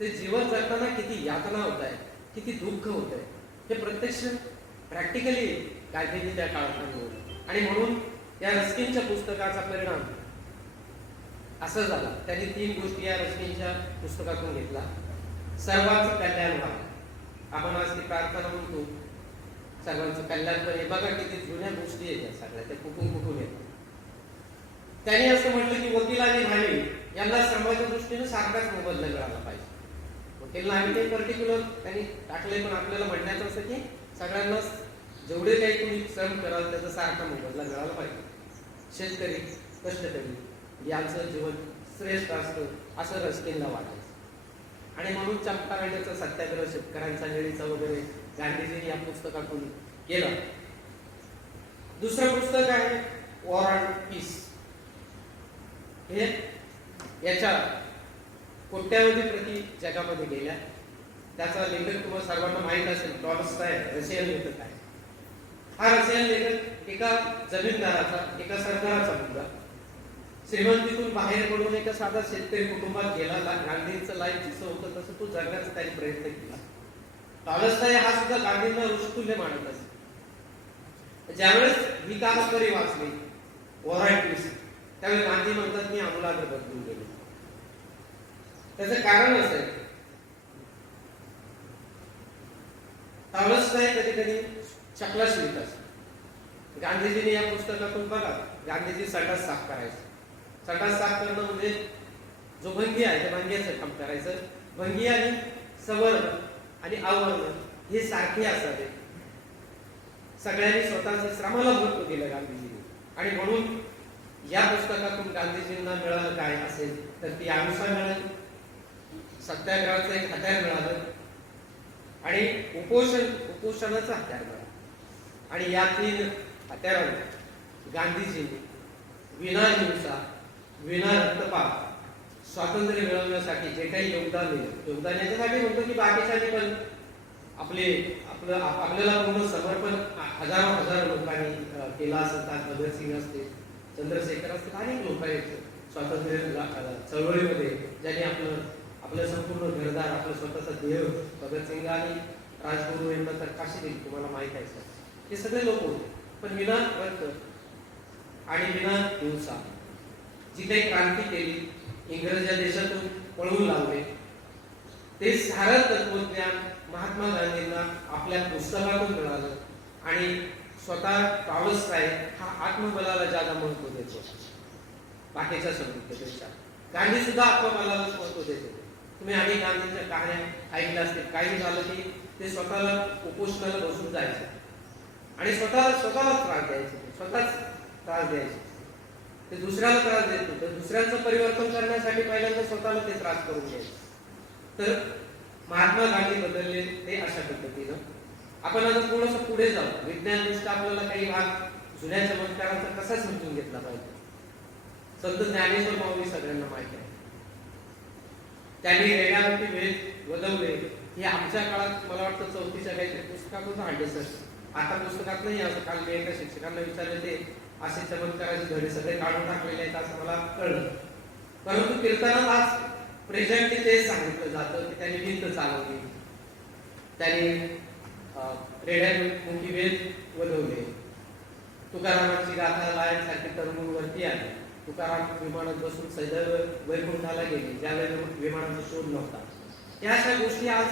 ते जीवन जगताना किती यातना होत आहे, किती दुःख होत आहे, हे प्रत्यक्ष प्रॅक्टिकली गांधींनी त्या काळात अनुभवलं. आणि म्हणून या रस्किनच्या पुस्तकाचा परिणाम असं झाला. त्यांनी 3 गोष्टी या रस्किनच्या पुस्तकातून घेतला. सर्वांचं कल्याण व्हावं. आपण आज ती प्रार्थना म्हणतो, सर्वांचं कल्याण. पण हे बघा किती जुन्या गोष्टी आहेत सगळ्या, त्या कुठून येतात. त्यांनी असं म्हटलं की वकील आणि न्यायी यांना समाजाच्या दृष्टीने सारखाच मोबदला मिळाला पाहिजे. वकील न्यायी ते पर्टिक्युलर त्यांनी टाकले, पण आपल्याला म्हणण्याचं असं की सगळ्यांना जेवढे काही तुम्ही श्रम कराल त्याचा सारखा मोबदला मिळाला पाहिजे. शेतकरी, कष्टकरी यांचं जीवन श्रेष्ठ असतं असं रस्किनला वाटायचं. आणि म्हणून चंपारण्याचा सत्याग्रह, शेतकऱ्यांचा निळीचा वगैरे गांधीजींनी या पुस्तकातून केलं. दुसरं पुस्तक आहे वॉर अँड पीस. हे याच्या कोट्यावधी प्रती जगामध्ये गेल्या. त्याचा लेखक तुम्हाला सर्वांना माहीत असेल, टॉल्स्टॉय, रशियन लेखक आहे. हा रशियन लेखक एका जमीनदाराचा, एका सरदाराचा मुलगा, श्रीमंतीतून बाहेर पडून एका साधा शेतकरी कुटुंबात गेला. गांधींचं लाईफ जसं होतं तसं तो जगण्याचा त्यांनी प्रयत्न केला. टॉल्स्टॉय हा सुद्धा गांधींना ऋषितुल्य मानत असे. ज्यावेळेस ही कादंबरी वाचली वॉर अँड पीस, त्यावेळी गांधी म्हणतात मी आमूलाग्र बदलून गेलो. त्याचं कारण असं आहे, टॉल्स्टॉय कधी कधी चकला शिवत असतो. गांधीजींनी या पुस्तकातून बघा, गांधीजी संडास साफ करायचे. संडास साफ करणं म्हणजे जो भंगी आहे त्या भंग्याचं काम करायचं. भंगी आणि सवर्ण आणि आवरण हे सारखे असावे. सगळ्यांनी स्वतःच्या श्रमाला महत्व दिलं गांधीजींनी. आणि म्हणून या पुस्तकातून गांधीजींना मिळालं काय असेल तर ती अहिंसा मिळाली, सत्याग्रहाचं एक हत्यार मिळालं आणि उपोषणाचं हत्यार मिळालं. आणि या 3 हत्यारांनी गांधीजींनी विना हिंसा, विना रक्तपात स्वातंत्र्य मिळवण्यासाठी जे काही योगदान दिलं, योगदान याच्यासाठी म्हणतो की बाकीच्यांनी पण आपल्याला पूर्ण समर्पण हजारो लोकांनी केलं असं. त्यात भगतसिंग असतील, चंद्रशेखर असतील, अनेक लोक आहेत स्वातंत्र्य चळवळीमध्ये ज्यांनी आपलं संपूर्ण घरदार, आपलं स्वतःचा देह, भगतसिंग आणि राजगुरू यांना तर काशी दिली, तुम्हाला माहित आहे सर. हे सगळे लोक होते, पण विना रक्त आणि विना हिंसा जी काही क्रांती केली, इंग्रज या देशातून पळवून लावले, ते सारं तत्वज्ञान महात्मा गांधींना आपल्या पुस्तकातून मिळालं. आणि स्वतः टॉल्स्टॉय हा आत्मबलाला जादा महत्व देतो बाकीच्या संगीतपेक्षा. गांधी सुद्धा आत्मबलालाच महत्व देतो. तुम्ही अनेक गांधींच्या कहाण्या ऐकल्या असतील. काही झालं की ते स्वतःला उपोषणाला बसून जायचे आणि स्वतःलाच त्रास द्यायचे, स्वतःच त्रास द्यायचे. ते दुसऱ्याला त्रास देत होतं. दुसऱ्यांचं परिवर्तन करण्यासाठी पहिल्यांदा स्वतःला ते त्रास करून घ्यायचे. तर महात्मा गांधी बदलले ते अशा पद्धतीनं. आपण आता थोडंसं पुढे जाऊ. विज्ञानदृष्ट्या आपल्याला काही भाग जुन्या चमत्कारांचा कसा समजून घेतला पाहिजे. संत ज्ञानेश्वर माऊली सगळ्यांना माहिती आहे. त्यांनी रेड्यावरती वेद वदवले हे आमच्या काळात मला वाटतं 4थीच्या काही पुस्तकातून आणले सर. आता पुस्तकात नाही असं. काल मी एका शिक्षकांना विचारले ते असे चमत्काराचे धडे सगळे काढून टाकलेले आहेत असं मला कळलं. परंतु कीर्तनात आज प्रेझेंटली तेच सांगितलं जातं की त्यांनी भिंत चालवली, त्यांनी रेड्यामुखी वेद वधवले, तुकारामांची गाथा लायनसारखी तरुण वरती आली, तुकाराम विमानात बसून सैदैव वैकुंठाला गेले ज्यावेळी विमानाचा शोध नव्हता. या अशा गोष्टी आज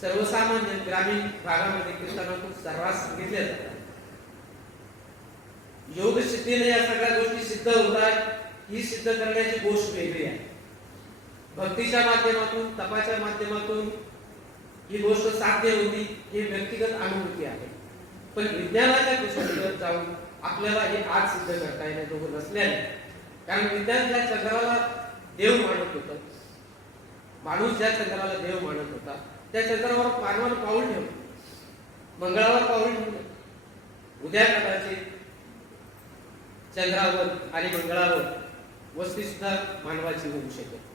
सर्वसामान्य ग्रामीण भागामध्ये कीर्तनातून सर्रास सांगितल्या जातात. योग सिद्धीने या सगळ्या गोष्टी सिद्ध होतात. ही सिद्ध करण्याची गोष्ट वेगळी आहे. भक्तीच्या माध्यमातून, तपाच्या माध्यमातून ही गोष्ट साध्य होती, ही व्यक्तिगत अनुभूती आहे. पण विज्ञानाच्या कुशलतेवर जाऊन आपल्याला हे आज सिद्ध करता येण्याजोगं नसल्याने, कारण विज्ञान ज्या चंद्राला देव मानत होतं, माणूस ज्या चंद्राला देव मानत होता त्या चंद्रावर मानवानं पाऊल ठेवलं, मंगळावर पाऊल ठेवलं. उद्या कदाचित चंद्रावर आणि मंगळावर वस्ती सुद्धा मानवाची होऊ शकेल.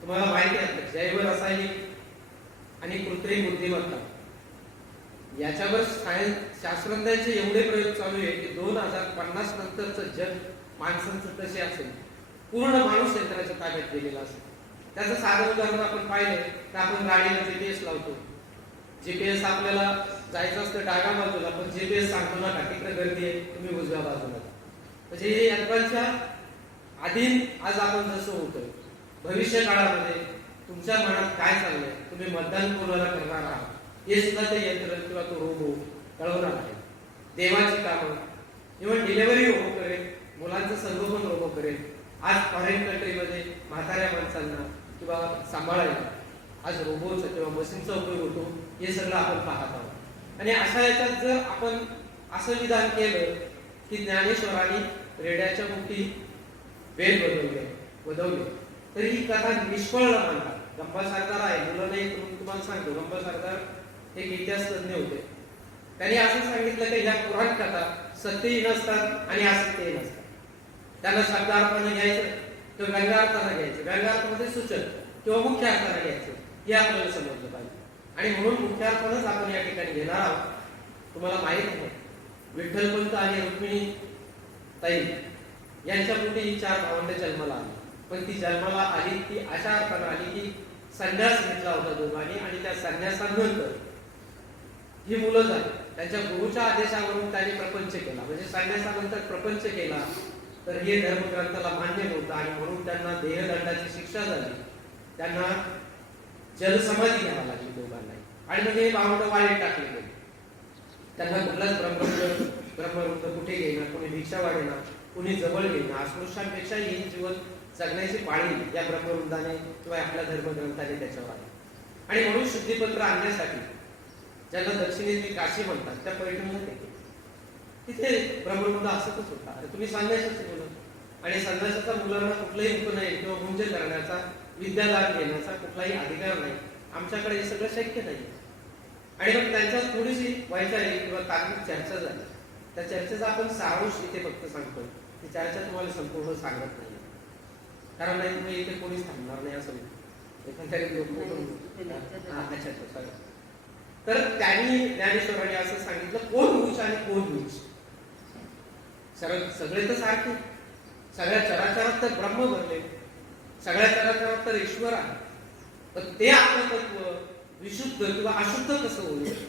तुम्हाला माहिती आहे जैव रासायनिक आणि कृत्रिम बुद्धिमत्ता याच्यावर शास्त्रज्ञांचे एवढे प्रयोग चालू आहे की 2050 नंतरचं जग माणसांचं कसे असेल, पूर्ण माणूस यंत्राच्या ताब्यात गेलेला असेल. त्याचं साधं उदाहरण आपण पाहिलं तर आपण गाडीला जीपीएस लावतो. जीपीएस आपल्याला जायचं असतं डाव्या बाजूला, पण जीपीएस सांगतो ना का तिकडे गर्दी आहे, तुम्ही उजव्या बाजूला. म्हणजे हे यंत्रांच्या अधीन आज आपण जसं होतोय. भविष्य काळामध्ये तुमच्या मनात काय चाललंय, तुम्ही मतदान कोणाला करणार आहात, हे सुद्धा ते यंत्र किंवा तो रोबो कळवणार आहे. देवाची कामं, इव्हन डिलिव्हरी रोबो करेल, मुलांचं संगोपन रोबो करेल. आज फॉरेन कंट्रीमध्ये म्हाताऱ्या माणसांना किंवा सांभाळायला आज रोबोचा किंवा मशीनचा उपयोग होतो. हे सगळं आपण पाहत आहोत. आणि अशा याच्यात जर आपण असं विधान केलं की ज्ञानेश्वरांनी रेड्याच्या मुठी वेद वधवले, तर ही कथा निष्फळ मानतात. गंपा सरदार आहे, मुलं नाही तुम्हाला सांगतो. गंपा सरदार एक इतिहास तज्ञ होते. त्यांनी असं सांगितलं की ह्या पुराण कथा सत्यही नसतात आणि असत्यही नसतात. त्यांना शब्दार्थाने घ्यायचं किंवा व्यंग्यार्थाने घ्यायचं, व्यंग्यार्थामध्ये सूचक किंवा मुख्य अर्थाने घ्यायचं, हे आपल्याला समजलं पाहिजे. आणि म्हणून मुख्य अर्थानच आपण या ठिकाणी घेणार आहोत. तुम्हाला माहित आहे विठ्ठलपंत आणि रुक्मिणी ताई यांच्या पोटी 4 भावंड जन्माला आली. पण ती जन्माला आली ती अशा अर्थाने आली की संन्यास घेतला होता दोघांनी, आणि त्या संन्यासानंतर ही मुलं झाली. त्यांच्या गुरुच्या आदेशावरून त्यांनी प्रपंच केला. म्हणजे संन्यासानंतर प्रपंच केला तर हे धर्मग्रंथाला मान्य नव्हतं आणि म्हणून त्यांना देहदंडाची शिक्षा झाली. त्यांना जलसमाधी घ्यावा लागली दोघांनाही. आणि मग हे भावंड वाळीत टाकले गेले. त्यांना कुठलाच ब्रह्मवृत्त कुठे घेणार, कोणी भिक्षा वाढेना, कुणी जवळ घेणार. अस्पृश्यांपेक्षा ही जीवन जगण्याची पाळी या ब्रह्मवृंदाने किंवा आपल्या धर्मग्रंथाने त्याच्यावर आली. आणि म्हणून शुद्धीपत्र आणण्यासाठी ज्यांना दक्षिणेतली काशी म्हणतात त्या पैठणला तिथे ब्रह्मवृंद असतच होता. तुम्ही संन्यासाची मुलं, आणि संन्यासाचा मुलांना कुठलाही उपनयन किंवा मुंज करण्याचा, विद्यादान घेण्याचा कुठलाही अधिकार नाही. आमच्याकडे हे सगळं शक्य नाही. आणि मग त्यांच्यात थोडीशी वैचारिक किंवा तात्विक चर्चा झाली. त्या चर्चेचा आपण सारांश इथे फक्त सांगतो. ती चर्चा तुम्हाला संपूर्ण सांगत नाही, कारण नाही तुम्ही इथे कोणीच थांबणार नाही असं तर त्यांनी ज्ञानेश्वरांनी असं सांगितलं, कोण उच्च आणि कोण नीच. सगळे तर सारखे, सगळ्या चराचरात तर ब्रह्म भरले, सगळ्या चराचरात तर ईश्वर आहे. पण ते आपलं तत्व विशुद्ध किंवा अशुद्ध कसं होईल,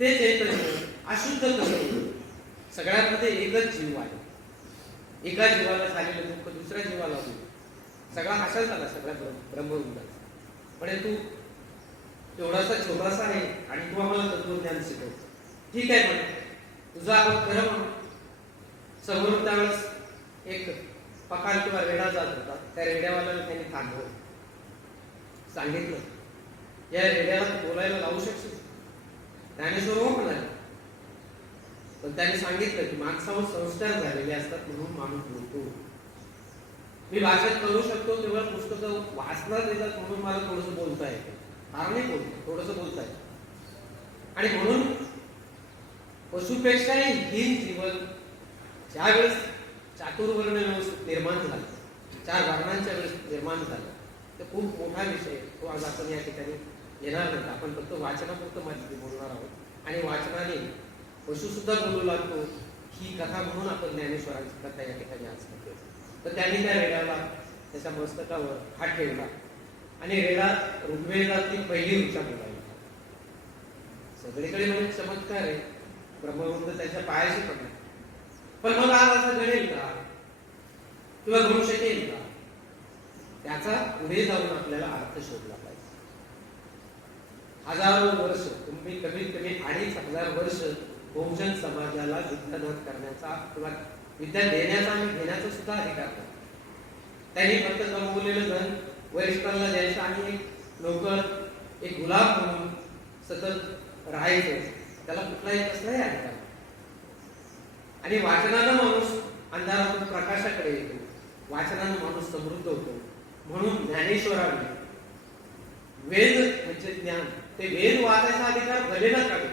ते चैतन्य अशुद्ध कसं होईल. सगळ्यांमध्ये एकच जीव आहे. एका जीवाला झालेलं दुःख दुसऱ्या जीवाला होईल. सगळा हाशल झाला सगळ्या ब्रह्मवृंदाचा. म्हणजे तू तेवढासा छोटासा आहे आणि तू आम्हाला तत्वज्ञान शिकवतो. ठीक आहे, पण तुझं आपण खरं म्हणून समोर त्यावेळेस एक पकार किंवा रेडा जात होता. त्या रेड्यावाल्याला त्यांनी थांबवलं, सांगितलं या रेड्याला तू बोलायला लावू शकशील. ज्ञानेश्वर हो म्हणाले, पण त्यांनी सांगितलं की माणसावर संस्कार झालेले असतात म्हणून माणूस बोलतो. मी भाषेत करू शकतो केवळ पुस्तकं वाचणार देतात म्हणून मला थोडंसं बोलता येतं. फार नाही बोलतो, थोडंसं बोलता येतं. आणि म्हणून पशुपेक्षाही हीन जीवन ज्यावेळेस चातुर्वर्ण निर्माण झाला, 4 वर्णांच्या वेळेस निर्माण झाला, तर खूप मोठा विषय तो आज आपण या ठिकाणी येणार नाही. आपण फक्त वाचनापुरतं माहिती बोलणार आहोत आणि वाचनाने पशु सुद्धा बोलू लागतो. ही कथा म्हणून आपण ज्ञानेश्वरांची कथा या ठिकाणी आज करतो. तर त्यांनी त्या रेड्याला त्याच्या मस्तकावर हात ठेवला आणि रेडा ऋग्वेदातील पहिली ऋचा बोलायला. सगळीकडे म्हणजे चमत्कार आहे, ब्रह्मवृंद त्याच्या पायाशी पडला. पण मग आज असं घडेल का किंवा घडू शकेल का, त्याचा पुढे जाऊन आपल्याला अर्थ शोधला पाहिजे. हजारो वर्ष, तुम्ही कमीत कमी 2500 वर्ष बहुजन समाजाला विद्यादान करण्याचा किंवा विद्या देण्याचा आणि घेण्याचा सुद्धा अधिकार नाही. त्यांनी फक्त कमवलेलं धन वरिष्ठांना द्यायचं आणि एक नोकर, एक गुलाब म्हणून सतत राहायचं, त्याला कुठलाही कसलाही अधिकार. आणि वाचनानं माणूस अंधारातून प्रकाशाकडे येतो, वाचनानं माणूस समृद्ध होतो. म्हणून ज्ञानेश्वरांनी वेद म्हणजे ज्ञान, ते वेद वाचायचा अधिकार भले ना काढले,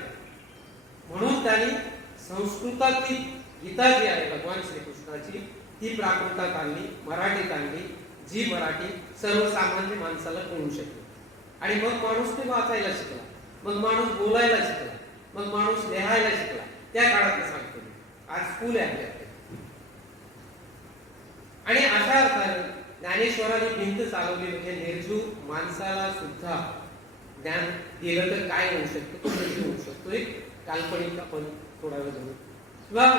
म्हणून त्यांनी संस्कृतातली गीता जी आहे भगवान श्रीकृष्णाची, ती प्राकृतात आणली, मराठीत आणली, जी मराठी सर्वसामान्य माणसाला कळू शकते. आणि मग माणूस ते वाचायला शिकला, मग माणूस बोलायला शिकला, मग माणूस लिहायला शिकला. त्या काळात सांगतो मी, आज स्कूल आहे आपल्याकडे. आणि अशा अर्थाने ज्ञानेश्वरांनी भिंत चालवली, म्हणजे निर्जीव माणसाला सुद्धा ज्ञान दिलं तर काय होऊ शकतं, तो कधी होऊ शकतो. एक काल्पनिक आपण थोडा वेळ धरू, किंवा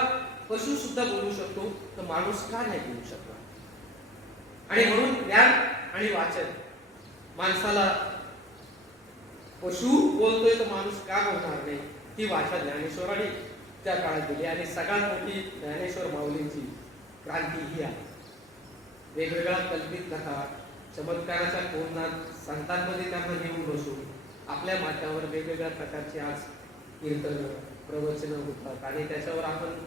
पशु सुद्धा बोलू शकतो, तर माणूस का नाही बोलू शकतो. आणि म्हणून ज्ञान आणि वाचन माणसाला, पशु बोलतोय तर माणूस का बोलणार नाही, ती भाषा ज्ञानेश्वरांनी त्या काळात दिली. आणि सगळ्यात मोठी ज्ञानेश्वर माऊलींची क्रांती ही आहे. वेगवेगळ्या कल्पित कथा, चमत्काराच्या कोणात संतांमध्ये त्यांना घेऊन बसून आपल्या माथ्यावर वेगवेगळ्या प्रकारचे आज कीर्तन, प्रवचन होतात आणि त्याच्यावर आपण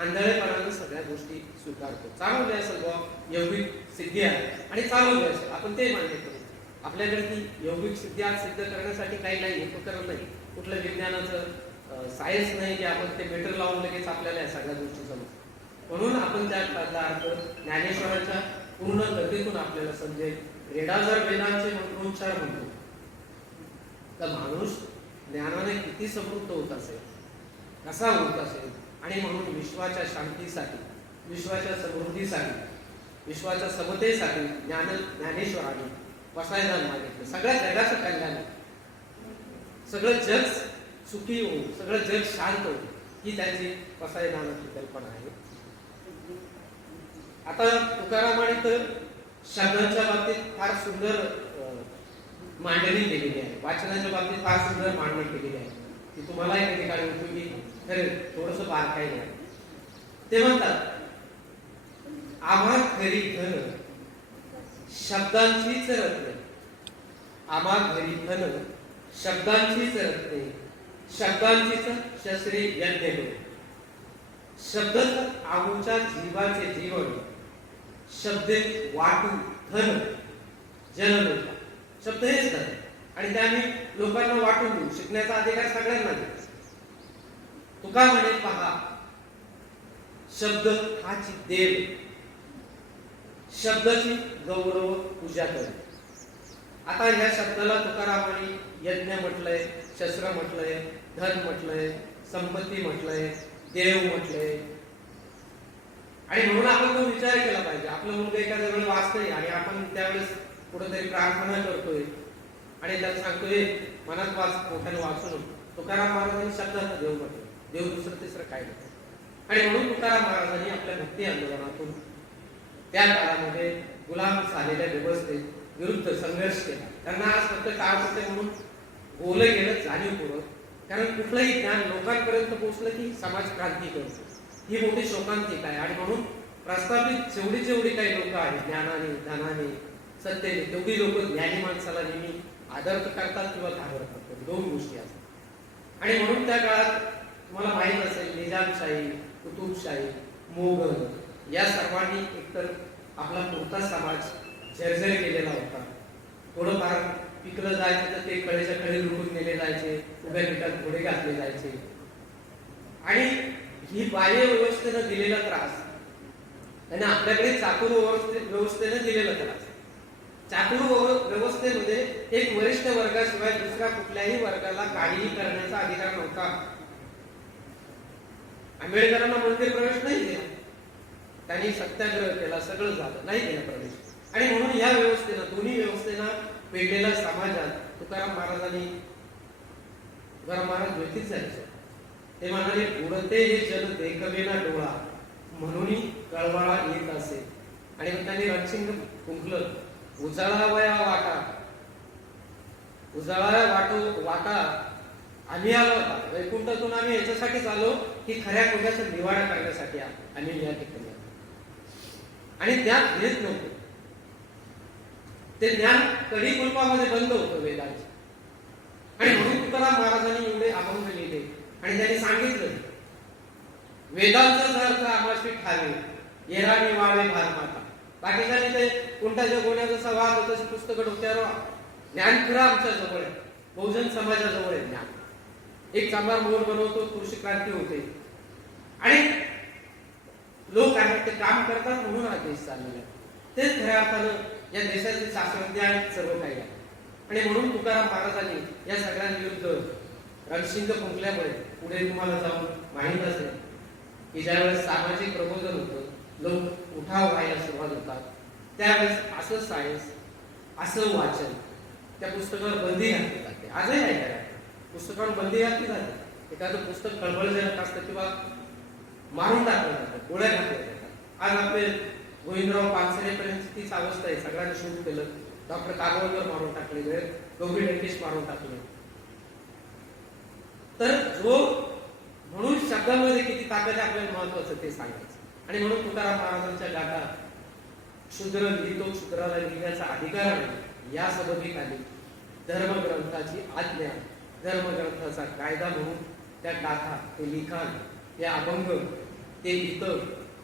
आंधळेपणानं सगळ्या गोष्टी स्वीकारतो. चालवले सगळं यौगिक सिद्धी आहे आणि चालवले असेल, आपण ते मान्य करू. आपल्याकडे ती यौगिक सिद्धी आज सिद्ध करण्यासाठी काही नाही, उपकरण नाही, कुठलं विज्ञानाचं सायन्स नाही की आपण ते मीटर लावून लगेच आपल्याला या सगळ्या गोष्टी समजतात. म्हणून आपण त्यातला अर्थ ज्ञानेश्वराच्या पूर्ण गतीतून आपल्याला समजेल. रेडा जर वेदांचे मंत्रोच्चार म्हणतो, तर माणूस ज्ञानाने किती समृद्ध होत असेल, कसा होत असेल. आणि म्हणून विश्वाच्या शांतीसाठी, विश्वाच्या समृद्धीसाठी, विश्वाच्या समतेसाठी ज्ञानेश्वरांनी वसायदान मागितलं. सगळ्या जगाचं कल्याण, सगळं जग सुखी हो, सगळं जग शांत हो, ही त्यांची वसायदानाची कल्पना आहे. आता तुकारामाने तर शब्दांच्या बाबतीत फार सुंदर मांडणी केलेली आहे, वाचनाच्या बाबतीत फार सुंदर मांडणी केलेली आहे, की तुम्हाला एका ठिकाणी उपयोगी खरे थोडस बारकाईने आहे. ते म्हणतात, आम्हा घरी धन शब्दांचीच रत्ने, आम्हा घरी धन शब्दांचीच रत्ने, शब्दांचीच शस्त्रे यज्ञ हो. शब्दच आमच्या जीवाचे जीवन, शब्दे वाटू धन जनलोका. शब्द हेच धन आणि त्याने लोकांना वाटून देऊ शिकण्याचा अधिकार सगळ्यांना देतो. तुका म्हणे पहा, शब्द हाची देव, शब्दाची गौरव पूजा करे. आता या शब्दाला तुकारामाने यज्ञ म्हटलंय, शस्त्र म्हटलंय, धन म्हटलंय, संपत्ती म्हटलंय, देव म्हटलंय. आणि म्हणून आपण तो विचार केला पाहिजे. आपलं मुलगा एखाद्या वेळेस वाचतोय आणि आपण त्यावेळेस कुठेतरी प्रार्थना करतोय आणि त्याला सांगतोय मनात वाच, मोठ्याने वाचू नको. तुकाराम महाराजांनी शब्दाचा देव म्हटलं, देव दुसरं तिसरं काय नाही. आणि म्हणून तुकाराम महाराजांनी आपल्या भक्ती आंदोलनातून त्या काळामध्ये गुलाम झालेल्या व्यवस्थेत विरुद्ध संघर्ष केला. त्यांना आज फक्त काळ होते म्हणून बोललं गेलं जाणीवपूर्वक, कारण कुठलंही ज्ञान लोकांपर्यंत पोहोचलं की समाज क्रांती करतो, ही मोठी शोकांतिका आहे. आणि म्हणून प्रस्थापित जेवढी काही लोक आहेत ज्ञानाने, धनाने, सत्तेने, तेवढी लोक ज्ञानी माणसाला नेहमी आदर करतात किंवा घाबरतात. दोन गोष्टी असतात. आणि म्हणून त्या काळात तुम्हाला माहित असेल, निजामशाही, कुतुबशाही, मोगल या सर्वांनी एकतर आपला पुरता समाज जर्जर केलेला होता. थोडंफार पिकलं जायचं तर ते कडेच्या कडे लुटून नेले जायचे, उभ्या पिठात घोडे घातले जायचे. आणि ही बाह्य व्यवस्थेनं दिलेला त्रास आणि आपल्याकडे चातुर व्यवस्थेनं दिलेला त्रास, चातुर व्यवस्थेमध्ये एक वरिष्ठ वर्गाशिवाय दुसऱ्या कुठल्याही वर्गाला काहीही करण्याचा अधिकार नव्हता. आंबेडकरांना मंदिर प्रवेश नाही दिला, त्यांनी सत्याग्रह केला, सगळं झालं, नाही दिला प्रवेश. आणि म्हणून या व्यवस्थेनं, दोन्ही व्यवस्थेनं पेडलेल्या समाजात तुकाराम महाराजांनी, तुकाराम महाराज व्यतीत जायचे. ते म्हणाले, बुडते हे जल देखवेना डोळा, म्हणून कळवळा येत असे. आणि मग त्यांनी रणशिंग फुंकलं, उजाळावया वाटा, उजाळाया वाटा आम्ही आलो होता वैकुंठातून. आम्ही याच्यासाठीच आलो की खऱ्या खोट्याचा निवाडा करण्यासाठी आम्ही या ठिकाणी आलो. आणि ज्ञान घेत नव्हतं, ते ज्ञान कडी कुलपामध्ये बंद होतं वेदांचे. आणि म्हणून तुकाराम महाराजांनी एवढे अभंग लिहिले आणि त्यांनी सांगितलं, वेदांचा अर्थ आमाशी ठावे, येराणी वावे भारमाता. बाकीच्यांनी ते कुंटाच्या गोण्याचा जसा वाद होता तशी पुस्तकं डोक्यावर. ज्ञान खरं आमच्या जवळ आहे, बहुजन समाजाजवळ आहे ज्ञान. एक चांभार मोर बनवतो, कृषी क्रांती होते आणि लोक आहेत ते काम करतात, म्हणून हा देश चाललेला आहे. तेच खऱ्या अर्थानं या देशाचे शास्त्रज्ञ आहेत, सर्व काही आहे. आणि म्हणून तुकाराम महाराजांनी या सगळ्यांविरुद्ध रणशिंग फुंकल्यामुळे पुढे तुम्हाला जाऊन माहीत असेल की ज्यावेळेस सामाजिक प्रबोधन होतं, लोक उठाव व्हायला सुरुवात होतात, त्यावेळेस असं सायन्स, असं वाचन, त्या पुस्तकावर बंदी घातली जाते. आजही नाही काय पुस्तकावर बंदी घातली जाते. एखादं पुस्तक कळबळजनक असतं किंवा मारून टाकलं जातं, गोळ्या घातल्या जातात. आज आपले गोविंदराव पानसरेपर्यंत तीच अवस्था आहे. सगळ्यांनी शूट केलं, डॉक्टर कागवलकर मारून टाकले, गौरी लंकेश मारून टाकले. तर जो म्हणून शब्दांमध्ये किती ताकद आहे आपल्याला महत्वाचं ते सांगायचं. आणि म्हणून तुकाराम महाराजांच्या गाथा, शूद्र लिहितो शूद्राला लिहिण्याचा अधिकार आहे, या सबबीखाली धर्मग्रंथाची आज्ञा, धर्मग्रंथाचा कायदा म्हणून त्या गाथा, ते लिखाण, ते अभंग, ते गीत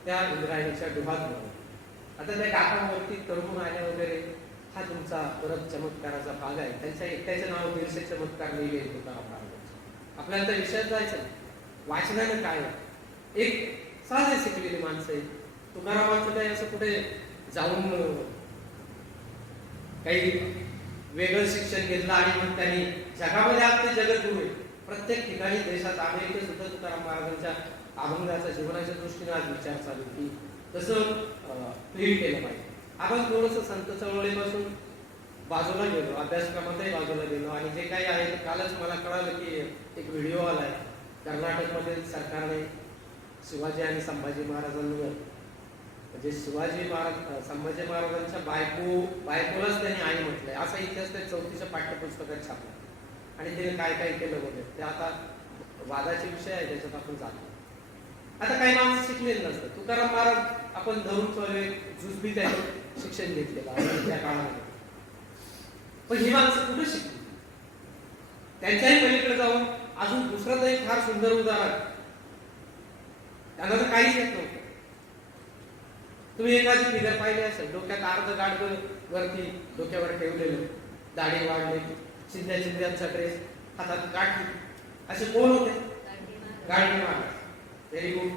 त्या इंद्रायणीच्या डोहात म्हणून. आता त्या गाथांवरती तळमून आल्या वगैरे हा तुमचा परत चमत्काराचा भाग आहे. त्यांच्या एकट्याचं नाव 150 चमत्कार लिहिले तुकाराम महाराजांचे. आपल्याला त्या विषयात जायचं, वाचनानं काय एक साधे शिकलेली माणसं आहेत. तुकारामांचं काही असं कुठे जाऊन काही वेगळं शिक्षण घेतलं आणि मग त्यांनी जगामध्ये आज ते जगद्गुरू आहे. प्रत्येक ठिकाणी देशात अमेरिकेत सुद्धा तुकाराम महाराजांच्या अभंगाचा जीवनाच्या दृष्टीने आज विचार चालू की कसं प्लीड केलं पाहिजे. आपण थोडंसं संत चळवळीपासून बाजूला गेलो, अभ्यासक्रमातही बाजूला गेलो. आणि जे काही आहे कालच मला कळालं की एक व्हिडिओ आलाय कर्नाटकमध्ये सरकारने शिवाजी आणि संभाजी महाराजांवर, म्हणजे संभाजी महाराजांच्या बायकोलाच त्यांनी आई म्हटलंय असा इतिहास त्या 4थीच्या पाठ्यपुस्तकात छापला. आणि तिने काय काय केलं वगैरे ते आता वादाचे विषय आहे, त्याच्यात आपण जातो. आता काही माणसं शिकलेली नसतं. तुकाराम महाराज आपण धरून चले जुजबी त्याने शिक्षण घेतलेलं आहे त्या काळामध्ये. पण ही माणसं कुठे शिकली? त्यांच्याही पलीकडे जाऊन अजून दुसरं एक फार सुंदर उदाहरण, त्यांना तर काहीच येत नव्हतं. तुम्ही एखादी फिगर पाहिली असेल, डोक्यात अर्ध गाडगं वरती डोक्यावर ठेवलेलं, दाढी वाढलेली, चिंध्यांचा ड्रेस, हातात काठी, असे कोण होते? गाडगे महाराज. Very good.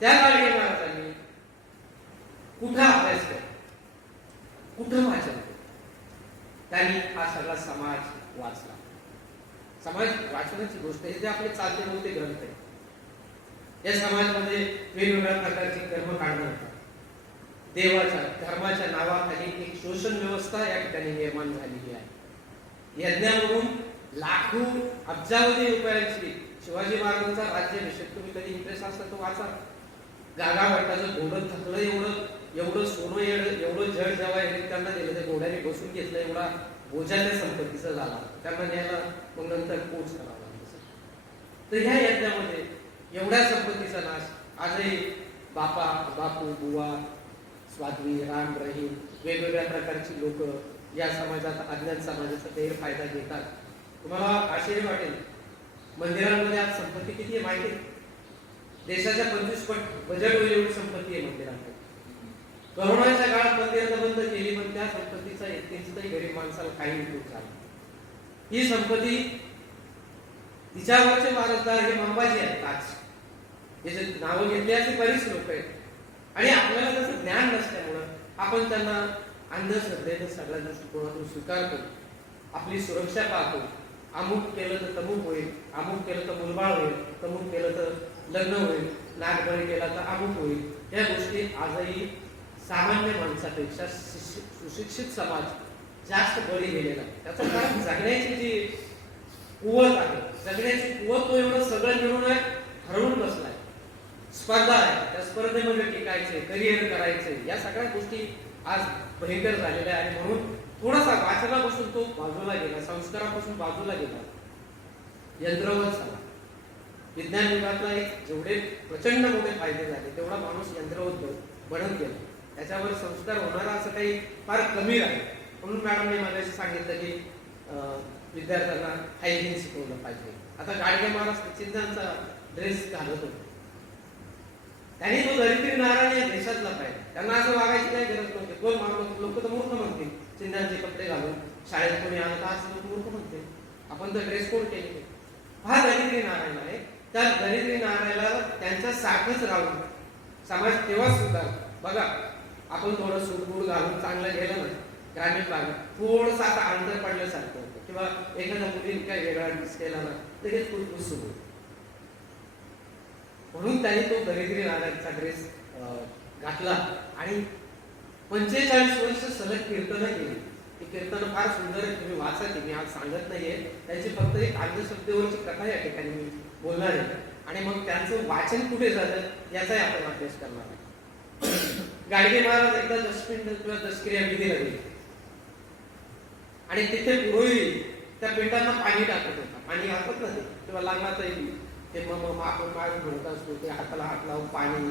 त्या गाडगे महाराजांनी कुठं अभ्यास केला, कुठं वाचन केलं? त्यांनी हा सगळा समाज वाचला. समाज वाचनाची गोष्ट हे जे आपले चालते बोलते ग्रंथ आहे. या समाजामध्ये वेगवेगळ्या प्रकारची कर्म काढणं होतं. देवाच्या धर्माच्या नावाखाली एक शोषण व्यवस्था या ठिकाणी निर्माण झालेली आहे. यज्ञामधून लाखो अब्जावधी रुपयांची शिवाजी महाराजांचा राज्याभिषेक, तुम्ही कधी इंटरेस्ट असला तो वाचा. गागा भट्टाचं घोडं थकलं, एवढं सोनं एवढं जड जेव्हा त्यांना दिलं, त्या घोड्याने बसून घेतलं, एवढा बोजा त्या संपत्तीचा झाला. त्यांना न्यायला मग नंतर कोच करावा लागला. तर ह्या यज्ञामध्ये एवढ्या संपत्तीचा नाश आजही बापू, बुवा, स्वाध्वी, राम, रहीम, वेगवेगळ्या प्रकारची लोक या समाजात, अज्ञात समाजाचा गैरफायदा घेतात. तुम्हाला आश्चर्य वाटेल, मंदिरांमध्ये आज संपत्ती किती आहे माहिती आहे? देशाच्या 25 पट बजेट होईल एवढी संपत्ती आहे मंदिरांमध्ये. करोनाच्या काळात मंदिरं बंद केली, पण त्या संपत्तीचा एकही गरीब माणसाला काही उपयोग झाला. ही संपत्ती तिच्यावरचे वारसदार हे अंबाजी आहेत. आज हे जे नावं घेतली अशी बरीच लोक आहेत. आणि आपल्याला तसं ज्ञान नसल्यामुळं आपण त्यांना अंधश्रद्धेने सगळ्या दृष्टिकोनातून स्वीकारतो, आपली सुरक्षा पाहतो. अमुक केलं तर तमुक होईल, अमुक केलं तर मुलबाळ होईल, तमुक केलं तर लग्न होईल, नागबळी केला तर अमुक होईल. या गोष्टी आजही सामान्य माणसापेक्षा सुशिक्षित समाज जास्त बळी गेलेला आहे. त्याचं कारण जगण्याची जी कुवत आहे, जगण्याची कुवत तो एवढं सगळं मिळून हरवून बसलाय. स्पर्धा आहे, त्या स्पर्धेमध्ये टिकायचे, करिअर करायचे, या सगळ्या गोष्टी आज भयंकर झालेल्या आहे. म्हणून थोडासा वाचनापासून तो बाजूला गेला, संस्कारापासून बाजूला गेला, यंत्रवत झाला. विज्ञान युगातला एक जेवढे प्रचंड मोठे फायदे झाले तेवढा माणूस यंत्रवत बनत गेला. त्याच्यावर संस्कार होणारा असं काही फार कमी आहे. म्हणून मॅडमने मला सांगितलं की विद्यार्थ्यांना हायजीन शिकवलं पाहिजे. आता गाडगे महाराज चिंतांचा ड्रेस घालत होते, त्यांनी तो दरिद्री नारायण या देशातला पाहिजे. त्यांना असं वागायची काही गरज नव्हती. कोण माणूस, लोक तर मूर्ख म्हणतील चिंतांचे कपडे घालून शाळेत कोणी आलं तर असं लोक मूर्ख म्हणतील. आपण तर ड्रेस कोड केले. हा दरिद्री नारायण आहे. त्या दरिद्री नारायणाला त्यांच्या साठच राहून समाज तेव्हा सुद्धा बघा, आपण थोडं सूटबूट घालून चांगलं गेलं ना ग्रामीण भागात थोडंसं आता अंतर पडल्यासारखं होतं, किंवा एखाद्या मुलीने काही वेगळा ड्रेस केला ना लगेच कुठकुस सुरू. म्हणून त्यांनी तो दरिद्री नारायणचा ड्रेस घातला आणि 45 वर्ष सलग कीर्तनं केली. ती कीर्तनं फार सुंदर आहे, तुम्ही वाचा. ती मी आज सांगत नाहीये. त्यांची फक्त एक अंधश्रद्धेवरची कथा या ठिकाणी मी बोलणार आहे. आणि मग त्यांचं वाचन कुठे झालं याचाही आपण अभ्यास करणार आहे. गाडगे महाराज एकदा दशपिंड किंवा दशक्रिया विधीला गेले आणि तिथे पुरोहित त्या पिंडांना पाणी टाकत होता. पाणी घालत ना ते, किंवा लागणारही ते मग आपण काय म्हणत असतो ते हाताला हात लावून पाणी,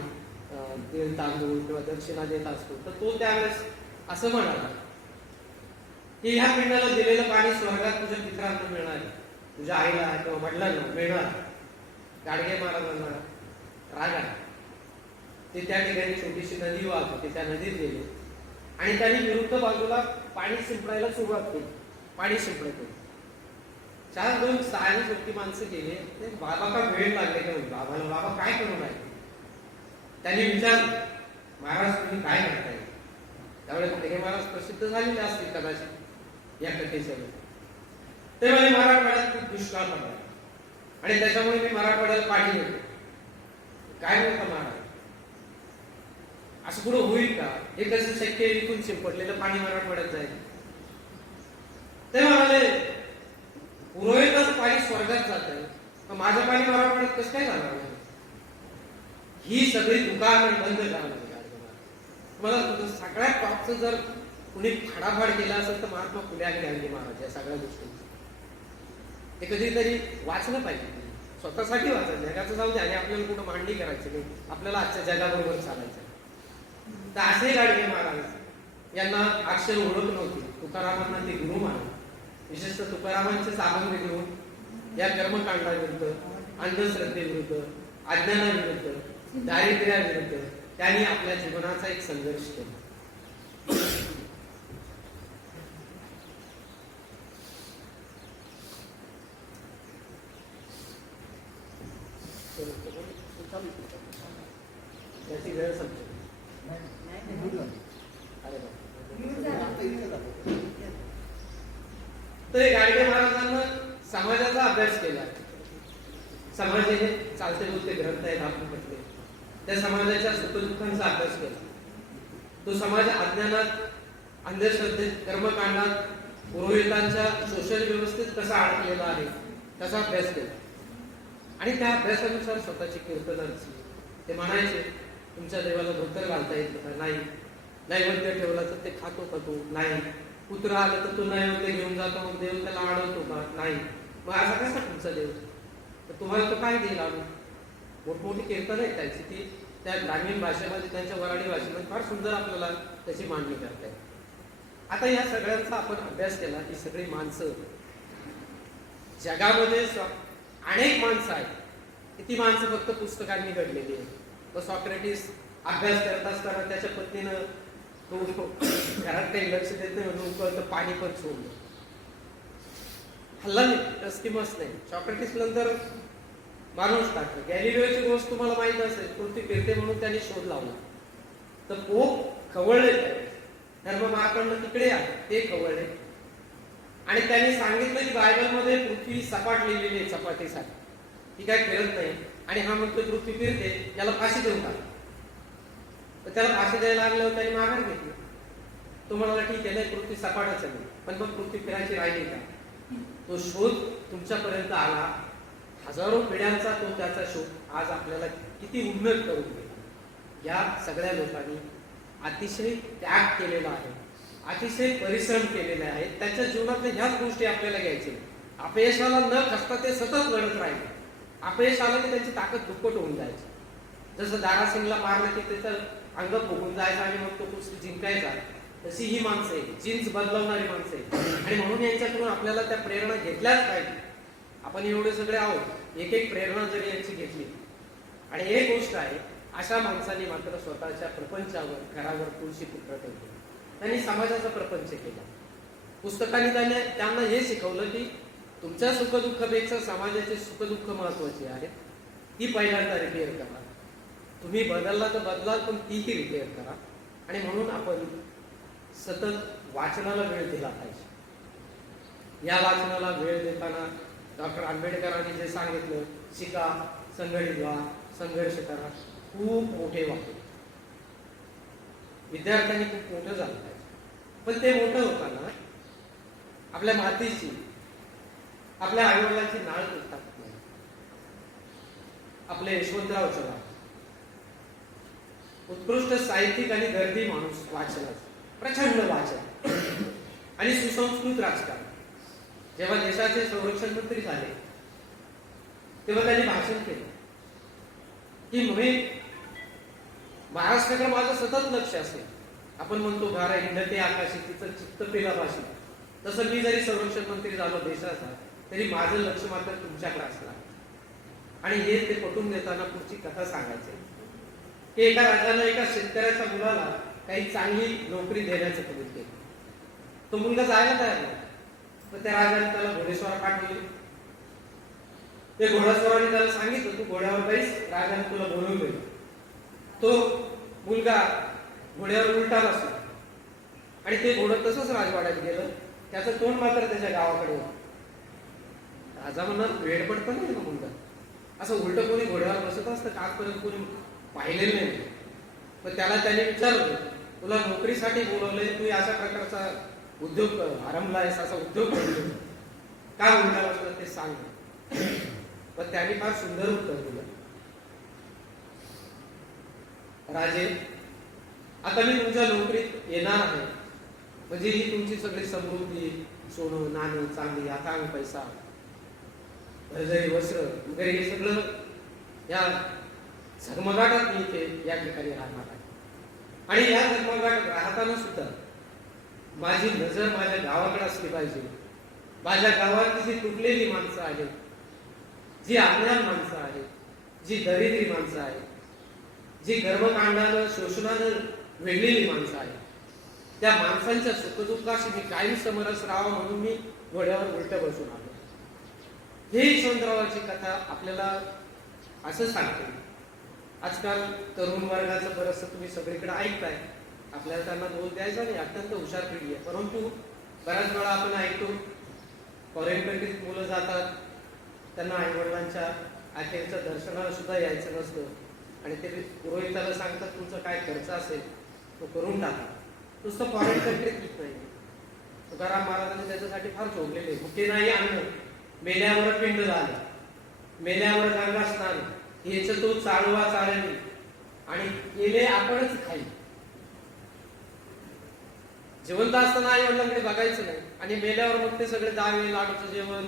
तेल तांदूळ किंवा दक्षिणा देत असतो. तर तो त्यावेळेस असं म्हणाला की ह्या पिंडाला दिलेलं पाणी स्वर्गात तुझ्या पितरांना मिळणार, तुझ्या आईला किंवा वडिलांना मिळणार. गाडगे महाराजांना राग आला. ते त्या ठिकाणी छोटीशी नदी वाहत होती, त्या नदीत गेले आणि त्यांनी विरुद्ध बाजूला पाणी शिंपडायला सुरुवात केली. पाणी शिंपडत होते. 4-2 सायन्सवरती माणसं गेले. ते बाबा का वेळ लागले का बाबाला, बाबा काय करू राहिले. त्यांनी विचारलं, महाराज तुम्ही काय करताय. त्यावेळेस हे महाराज प्रसिद्ध झालेले असतील कदाचित या कथेच्या. ते म्हणजे मराठवाड्यात खूप दुष्काळ पडला आणि त्याच्यामुळे मी मराठवाड्याला पाणी देतो. काय बोलता महाराज, असं पुढे होईल का. हे कसं शक्य आहे, इथून शिंपडलेलं पाणी मराठवाड्यात जाईल. ते म्हणाले पुरोहिताचं पाणी स्वर्गात जात आहे, तर माझं पाणी मराठवाड्यात कसं काय जाणार. ही सगळी दुकान बंद करावी. मला सगळ्यात टॉपचं जर कुणी फाडाफाड केला असेल तर महात्मा फुले आणि गांधी महाराज या सगळ्या गोष्टींचं ते कधीतरी वाचलं पाहिजे. स्वतःसाठी वाचायचं, जगाचं जाऊ दे आणि आपल्याला कुठं मांडणी करायची नाही, आपल्याला आजच्या जगाबरोबर चालायचं. तर असे गाडगे महाराज यांना अक्षर ओळख नव्हती. तुकारामांना ते गुरु मानले. विशेषतः तुकारामांचे अभंग घेऊन या कर्मकांडाविरुद्ध, अंधश्रद्धेविरुद्ध, अज्ञानाविरुद्ध, दारिद्र्याविरुद्ध त्यांनी आपल्या जीवनाचा एक संघर्ष केला. त्याची वेळ संपली. तर गाडगे महाराजांना समाजाचा अभ्यास केला. समाजाने चालते बोलते ग्रंथ आहेत आपण म्हटले, त्या समाजाच्या सुखदुःखांचा अभ्यास केला. तो समाज अज्ञानात, अंधश्रद्धेत, कर्मकांडात, पुरोहितांच्या शोषण व्यवस्थेत कसा अडकलेला आहे त्याचा अभ्यास केला. आणि त्या अभ्यासानुसार स्वतःची कीर्तन रचली. ते म्हणायचे तुमच्या देवाला धोतर घालता येत का, नाही. नैवेद्य ठेवला तर ते खातो का तू, नाही. पुत्र आलं तर तू नैवेद्य घेऊन जातो, मग देव त्याला अडवतो का, नाही. मग असा कसा तुमचा देव, तर तुम्हाला तो काय देईल आणून. मोठमोठी कीर्तन आहे त्यांची, ती त्या ग्रामीण भाषेमध्ये, त्यांच्या वराडी भाषेमध्ये फार सुंदर आपल्याला त्याची मांडणी करता येते. आता या सगळ्यांचा आपण अभ्यास केला. ही सगळी माणसं जगामध्ये अनेक माणसं आहेत. किती माणसं फक्त पुस्तकांनी घडलेली आहेत. तो सॉक्रेटिस अभ्यास करत असताना त्याच्या पत्नीनं तो घरात काही लक्ष देत नाही म्हणून कळतं पाणी पण सोडलं, हल्ला नाही, टस्किमस नाही. सॉक्रेटिस नंतर माणूस टाकलं. गॅलिलिओची गोष्ट तुम्हाला माहित असेल, पृथ्वी फिरते म्हणून त्यांनी शोध लावला. तर पोप खवळले धर्ममार्तंड तिकडे आहे, ते खवळले. आणि त्यांनी सांगितलं की बायबलमध्ये पृथ्वी सपाट लिहिलेली आहे, सपाटीसाठी ती काय फिरत नाही. आणि हा म्हणतो पृथ्वी फिरते, याला फाशी देऊन टाक. तर त्याला फाशी द्यायला लागल्यावर त्यांनी माघार घेतली. तो म्हणाला ठीक आहे, नाही पृथ्वी सपाटच आहे, पण मग पृथ्वी फिरायची राहिली का? तो शोध तुमच्यापर्यंत आला, हजारो पिढ्यांचा तो त्याचा शोध आज आपल्याला किती उन्नत करून गेला. या सगळ्या लोकांनी अतिशय त्याग केलेला आहे, अतिशय परिश्रम केलेले आहेत. त्यांच्या जीवनातल्या ह्याच गोष्टी आपल्याला घ्यायच्या. अपयशाला न खचता ते सतत लढत राहिले. अपयश आलं की त्यांची ताकद दुप्पट होऊन जायची. जसं दारासिंगला मारलं की त्याचं अंग फुगून जायचं आणि मग तो कुस्ती जिंकायचा, तशी ही माणसं आहे, जीन्स बदलवणारी माणसं आहे. आणि म्हणून यांच्याकडून आपल्याला त्या प्रेरणा घेतल्याच पाहिजे. आपण एवढे सगळे आहोत, एक एक प्रेरणा जरी यांची घेतली. आणि एक गोष्ट आहे, अशा माणसांनी मात्र स्वतःच्या प्रपंचावर, घरावर तुळशी पुत्र ठेवली. त्यांनी समाजाचा प्रपंच केला. पुस्तकांनी त्यांना हे शिकवलं की तुमच्या सुखदुःखापेक्षा समाजाचे सुखदुःख महत्वाचे आहेत. ती पहिल्यांदा रिपेअर करा. तुम्ही बदलला तर बदलाल, पण तीही रिपेअर करा. आणि म्हणून आपण सतत वाचनाला वेळ दिला पाहिजे. या वाचनाला वेळ देताना डॉक्टर आंबेडकरांनी जे सांगितलं, शिका, संघटित व्हा, संघर्ष करा, खूप मोठे वाक्य. विद्यार्थ्यांनी खूप मोठं झालं पाहिजे. पण ते मोठं होताना आपल्या मातीची, आपल्या आईवडिलांची नाळ टाकत नाही. आपले यशवंतराव चव्हाण उत्कृष्ट साहित्यिक आणि गर्दी माणूस, वाचनाचा प्रचंड वाचन आणि सुसंस्कृत राजकारण. जेव्हा देशाचे संरक्षण मंत्री झाले तेव्हा त्यांनी भाषण केलं की महाराष्ट्राकडे माझं सतत लक्ष असेल. आपण म्हणतो घारा हिंडते आकाशी, तिचं चित्त पेलाभाशी. तसं मी जरी संरक्षण मंत्री झालो देशाचा, तरी माझं लक्ष मात्र तुमच्याकडे असणार. आणि हे ते पटवून देताना पुढची कथा सांगायची की एका राजानं एका शेतकऱ्याच्या मुलाला काही चांगली नोकरी देण्याचं कबूल केलं. तो मुलगा जायला तयार नाही. तर त्या राजाने त्याला घोडेस्वार पाठवले. ते घोडेस्वाराने त्याला सांगितलं तू घोड्यावर बैस, राजाने तुला बोलवून गेलं. तो मुलगा घोड्यावर उलटा बसला आणि ते घोडं तसंच राजवाड्यात गेलं. त्याचं तोंड मात्र त्याच्या गावाकडे होतं. राजा म्हणणार वेळ पडतं नाही ना मुलगा, असं उलट कोणी घोड्यावर बसत असतं आजपर्यंत कोणी पाहिलेलं नाही. पण त्याला त्याने विचारलं तुला नोकरीसाठी बोलवलंय, तू अशा प्रकारचा उद्योग आरंभलायस, असा उद्योग करतो का उलटा बसला ते सांग. पण त्याने फार सुंदर उत्तर दिलं, राजे आता मी तुमच्या नोकरीत येणार आहे, म्हणजे ही तुमची सगळी समृद्धी, सोनं नाणं चांदी, अथांग पैसा, भरजरी वस्त्र वगैरे हे सगळं या झगमगाटात मी इथे या ठिकाणी राहणार आहे. आणि या झगमगाटात राहताना सुद्धा माझी नजर माझ्या गावाकडे असली पाहिजे. माझ्या गावातली जी तुटलेली माणसं आहेत, जी अज्ञान माणसं आहेत, जी दरिद्री माणसं आहेत, जी कर्मकांडानं शोषणानं वेगळलेली माणसं आहेत, त्या माणसांच्या सुखदुःखाशी मी कायम समरस राहावं म्हणून मी घोड्यावर उलट बसून आलो. हे यशवंतरावाची कथा आपल्याला असं सांगते. आजकाल तरुण वर्गाचं बरंचसं तुम्ही सगळीकडे ऐकताय. आपल्याला त्यांना दोष द्यायचा नाही, अत्यंत हुशार पिढी आहे. परंतु बऱ्याच वेळा आपण ऐकतो फॉरेन कंट्रीत मुलं जातात, त्यांना आई वडिलांच्या अखेरच्या दर्शनाला सुद्धा यायचं नसतं आणि ते पुरोहिताला सांगतात तुमचा काय खर्च असेल तो करून टाका. नुसतं फॉरेन कंट्रीत येत नाही. तुकाराम महाराजांनी त्याच्यासाठी फार झोडलेले. भुके नाही अन्न, मेल्यावर पिंड झाले, मेल्यावर गंगा स्नान, हेच तो चालवा चालली आणि केले आपणच खाई. जिवंत असताना आई वडिलांकडे बघायचं नाही आणि मेल्यावर मग ते सगळे दावे लाडूचं जेवण,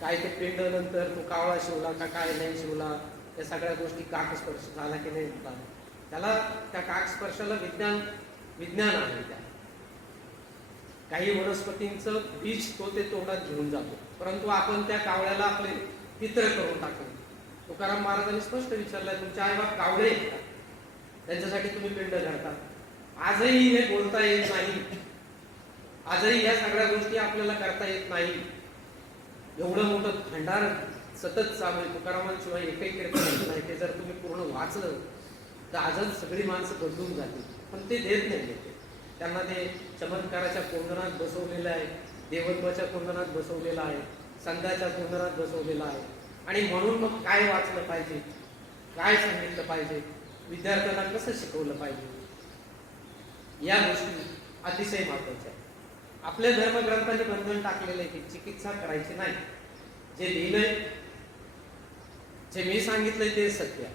काय ते पिंड नंतर तो कावळा शिवला का काय नाही शिवला, या सगळ्या गोष्टी काकस्पर्श झाला की नाही झाला. त्याला त्या काकस्पर्शाला विज्ञान आहे. त्या काही वनस्पतींचं बीज तो ते तोंडात घेऊन जातो, परंतु आपण त्या कावळ्याला आपले पित्र करून टाकतो. तुकाराम महाराजांनी स्पष्ट विचारलंय तुमच्या आई बाप कावळे आहेत का, त्यांच्यासाठी तुम्ही पिंड घडता. आजही हे बोलता येत नाही, आजही या सगळ्या गोष्टी आपल्याला करता येत नाही. एवढं मोठं भंडार सतत चालू आहे. तुकारामांशिवाय एकही कीर्तन नाही. ते जर तुम्ही पूर्ण वाचलं तर आजच सगळी माणसं बदलून जातील, पण ते देत नाही. त्यांना ते चमत्काराच्या कोंदणात बसवलेलं आहे, देवत्वाच्या कोंदणात बसवलेलं आहे, संघाच्या कोंदणात बसवलेलं आहे. आणि म्हणून मग काय वाचलं पाहिजे, काय सांगितलं पाहिजे, विद्यार्थ्यांना कसं शिकवलं पाहिजे, या गोष्टी अतिशय महत्वाच्या आहेत. आपल्या धर्मग्रंथांनी बंधन टाकलेलं आहे की चिकित्सा करायची नाही. जे लिहिलंय, जे मी सांगितलंय ते सत्य आहे.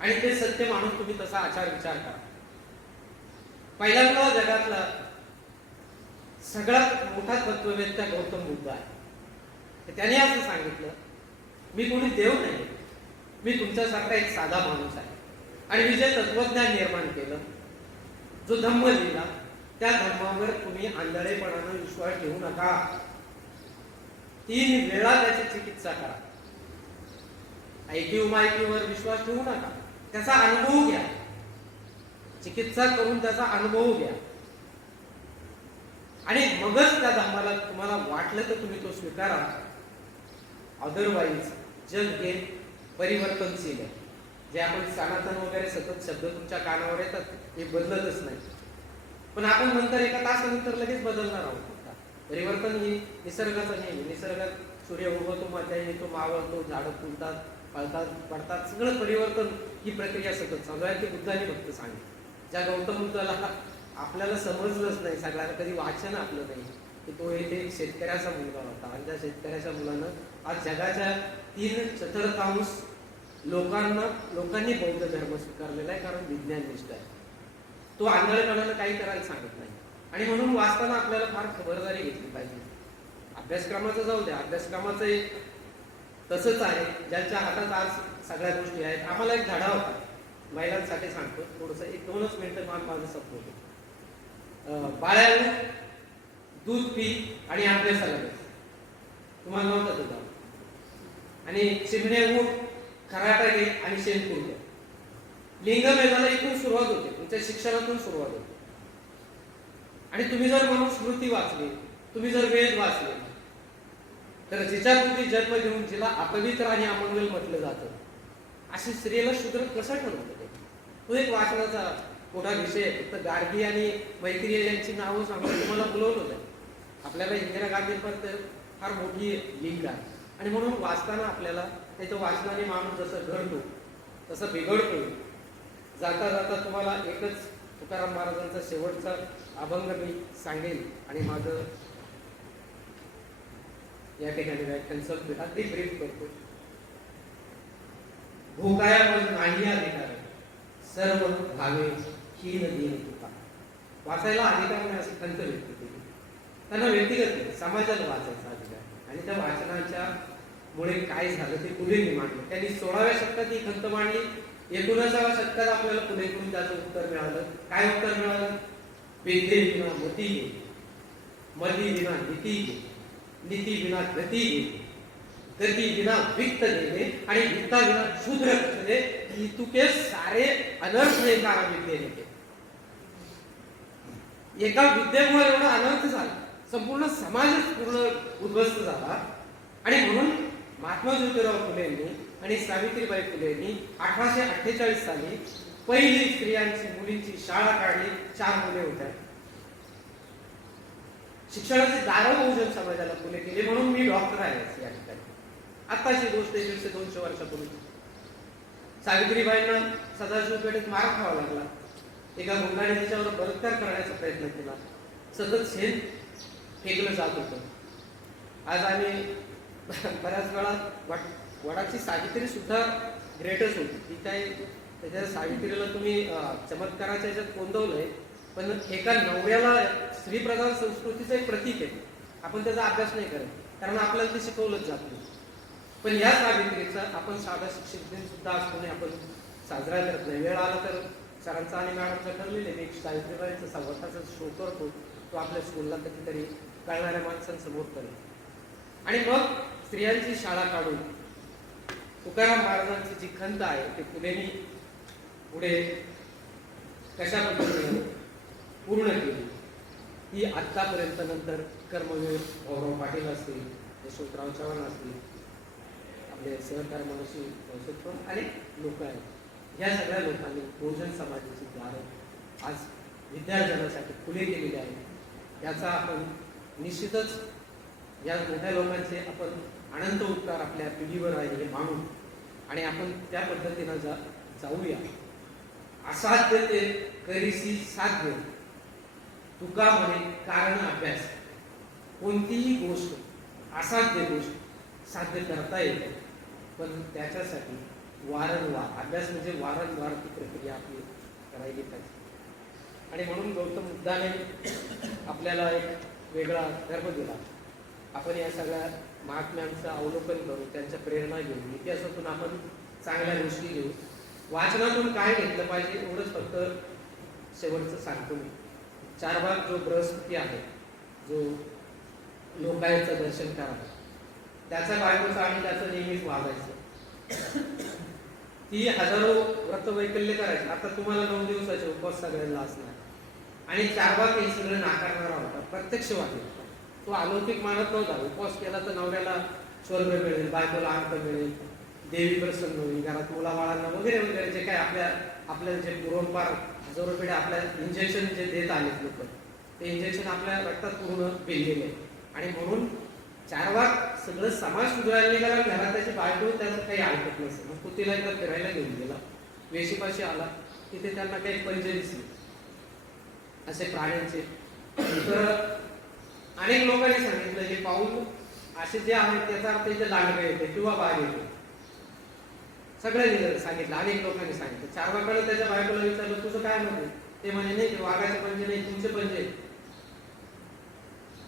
आणि ते सत्य मानून तुम्ही तसा आचार विचार करा. पहिल्यांदा जगातला सगळ्यात मोठा तत्ववेत्ता गौतम बुद्ध आहे. त्याने असं सांगितलं, मी कोणी देव नाही, मी तुमच्यासारखा एक साधा माणूस आहे. आणि मी जे तत्वज्ञान निर्माण केलं, जो धम्म लिहिला, त्या धम्मावर तुम्ही आंधळेपणानं विश्वास ठेवू नका. 3 वेळा त्याची चिकित्सा करा. ऐकीव माहितीवर विश्वास ठेवू नका, त्याचा अनुभव घ्या. चिकित्सा करून त्याचा अनुभव घ्या. आणि मगच त्या धम्माला तुम्हाला वाटलं तर तुम्ही तो स्वीकारा. अदरवाईज जग हे परिवर्तनशील आहे. जे आपण सनातन वगैरे सतत शब्द तुमच्या कानावर येतात, हे बदलतच नाही. पण आपण नंतर एका तासानंतर लगेच बदलणार आहोत. परिवर्तन ही निसर्गाचं नियम. निसर्गात सूर्य उगवतो, मध्याही येतो, मावळतो, झाडं फुलतात, फळतात, पडतात. सगळं परिवर्तन ही प्रक्रिया सतत चालू आहे. ते बुद्धाने फक्त सांगितलं. ज्या गौतम बुद्धाला आपल्याला समजलंच नाही, सगळ्यांना कधी वाचन आपलं नाही, की तो एक शेतकऱ्याचा मुलगा होता. आणि त्या शेतकऱ्याच्या मुलानं आज जगाच्या 3/4 लोकांनी बौद्ध धर्म स्वीकारलेला आहे, कारण विज्ञाननिष्ठ आहे. तो आंधळेपणानं काही करायला सांगत नाही. आणि म्हणून वाचताना आपल्याला फार खबरदारी घेतली पाहिजे. अभ्यासक्रमाचं जाऊ द्या, अभ्यासक्रमाचं एक तसंच आहे, ज्यांच्या हातात आज सगळ्या गोष्टी आहेत. आम्हाला एक धडा होता, महिलांसाठी सांगतो, थोडंसं 1-2 मिनिटं माझं संपवतो. बाळाला दूध पी आणि अभ्यासाला बस. तुम्हाला नव्हतं तो जाऊ. आणि चिमणे उठ, खराटा घे आणि शेणकूर घे. लिंगभेदाला इथून सुरुवात होते, तुमच्या शिक्षणातून सुरुवात होते. आणि तुम्ही जर म्हणून स्मृती वाचली, तुम्ही जर वेद वाचले, तर जिच्या पूर्वी जन्म घेऊन जिला अपवित्र आणि अमंगल म्हटलं जातं, अशी स्त्रीला शूद्र कसं ठरवतं? तो एक वाचनाचा मोठा विषय. फक्त गार्गी आणि मैत्रिय यांची नावं सांगून तुम्हाला बोलवलं होतं. आपल्याला इंदिरा गांधींपर्यंत फार मोठी लिंक आहे. आणि म्हणून वाचताना आपल्याला त्याचं वाचनाने माणूस जसं घडतो तसं बिघडतो. जाता जाता तुम्हाला एकच तुकाराम महाराजांचा शेवटचा अभंग मी सांगेन आणि माझं या ठिकाणी व्याख्यान संपते. अगदी ब्रीफ करतो. भोकायावर नाही अधिकार, सर्व भावे हीन दीन तुका. वाचायला अधिकार नाही असं खंत व्यक्त केली. त्यांना व्यक्तिगत नाही, समाजाला वाचायचा अधिकार. आणि त्या वाचनाच्या मुळे काय झालं ते पुढे मी मांडलं. त्यांनी 16व्या शतकात ही खंत मांडली. 19व्या शतकात आपल्याला पुढे करून त्याचं उत्तर मिळालं. काय उत्तर मिळालं? विद्ये विना मती घे, मती विना नीती घे, नीती विना गती घे, गती विना वित्त गेले आणि वित्ता विना शूद्र कसले, तुके सारे अनर्थ एका विद्येने. एका विद्येमुळे एवढा अनर्थ झाला, संपूर्ण समाजच पूर्ण उद्ध्वस्त झाला. आणि म्हणून महात्मा ज्योतिराव फुलेंनी आणि सावित्रीबाई फुलेंनी 1848 साली पहिली स्त्रियांची मुलींची शाळा काढली. 4 मुले होत्या. शिक्षणाचे दार बहुजन समाजाला खुले केले. म्हणून मी डॉक्टर आहे या ठिकाणी. आताची गोष्ट 150-200 वर्षापूर्वी. सावित्रीबाईंना सदाशिव पेठेत मार खावा लागला. एका गुंडाने तिच्यावर बलात्कार करण्याचा प्रयत्न केला. सतत शेण फेकलं जात होतं. आज आम्ही बऱ्याच वेळा वडाची सावित्री सुद्धा ग्रेटच होती. ती काय त्याच्या सावित्रीला तुम्ही चमत्काराच्या याच्यात कोंदवलंय, पण एका नवऱ्याला स्त्रीप्रधान संस्कृतीचं एक प्रतीक आहे. आपण त्याचा अभ्यास नाही करत, कारण आपल्याला ते शिकवलंच जात नाही. पण या सावित्रीचा आपण साधा शिक्षक दिन सुद्धा असतो आपण साजरा करत नाही. वेळ आला तर सरांचा आणि मॅडमचा ठरलेले मी सावित्रीबाईंचा सवताचा शो करतो, तो आपल्या स्कूलला कधीतरी कळणाऱ्या माणसांसमोर करेल. आणि मग स्त्रियांची शाळा काढून तुकाराम महाराजांची जी खंत आहे ते फुलेंनी पुढे कशा पद्धतीने पूर्ण केली ही आतापर्यंत नंतर कर्मवीर गौरव पाटील असतील, यशवंतराव चव्हाण असतील, आपले सहकार मनुष्य अनेक लोक आहेत. या सगळ्या लोकांनी बहुजन समाजाची दारं आज विद्यार्थ्यांसाठी खुले केलेले आहेत. याचा आपण निश्चितच या मोठ्या लोकांचे आपण अनंत उपकार आपल्या पिढीवर आहे हे मानून आणि आपण त्या पद्धतीनं जाऊया. असाध्य ते करीसी साध्य, तुका म्हणे कारण अभ्यास. कोणतीही गोष्ट, असाध्य गोष्ट साध्य करता येते, पण त्याच्यासाठी वारंवार अभ्यास म्हणजे वारंवार ती प्रक्रिया आपली करायला पाहिजे. आणि म्हणून गौतम बुद्धाने आपल्याला एक वेगळा धर्म दिला. आपण या सगळ्या महात्म्यांचं अवलोकन करू, त्यांच्या प्रेरणा घेऊ, इतिहासातून आपण चांगल्या गोष्टी घेऊ. वाचनातून काय घेतलं पाहिजे एवढंच फक्त शेवटचं सांगतो मी. चारबाग जो बृहस्पती आहे, जो लोकायचं दर्शन करावं, त्याचा बायकोचा आणि त्याचं नेहमीच वागायचं. ती हजारो व्रत वैकल्य करायची. आता तुम्हाला 9 दिवसाचे उपवास सगळ्यांना असणार आणि चारबाग हे सगळं नाकारणारा होता, प्रत्यक्षवादी होता. तो अलौकिक मानत नव्हता. उपवास केला तर नवऱ्याला स्वर्ग मिळेल, बायकोला अंक मिळेल, देवी प्रसन्न होईल, घरात मुलाबाळांना वगैरे वगैरे जे काय आपल्या जे पूर्वपार हजारो पिढ्या आपल्या इंजेक्शन जे देत आलेत लोक, ते इंजेक्शन आपल्या रक्तात पूर्ण भिनलेले आहे. आणि म्हणून चारबाग सगळं समाज सुधारायला निघाला, घरात त्याची बायको त्याचं काही ऐकत नसेल. मग तो तिला एकदा फिरायला घेऊन गेला, वेशीपाशी आला, तिथे त्यांना काही पंजे दिसले असे प्राण्यांचे. तर अनेक लोकांनी सांगितलं हे पाऊल असे जे आहेत त्याचा अर्थ इथे लांडगे येते किंवा बाग येते. सगळ्यांनी सांगितलं, अनेक लोकांनी सांगितलं. चारबागाकडे त्याच्या बायकोला विचारलं तुझं काय मत आहे? ते म्हणे नाही, वाघाचे पंजे नाही, तुमचे पंजे.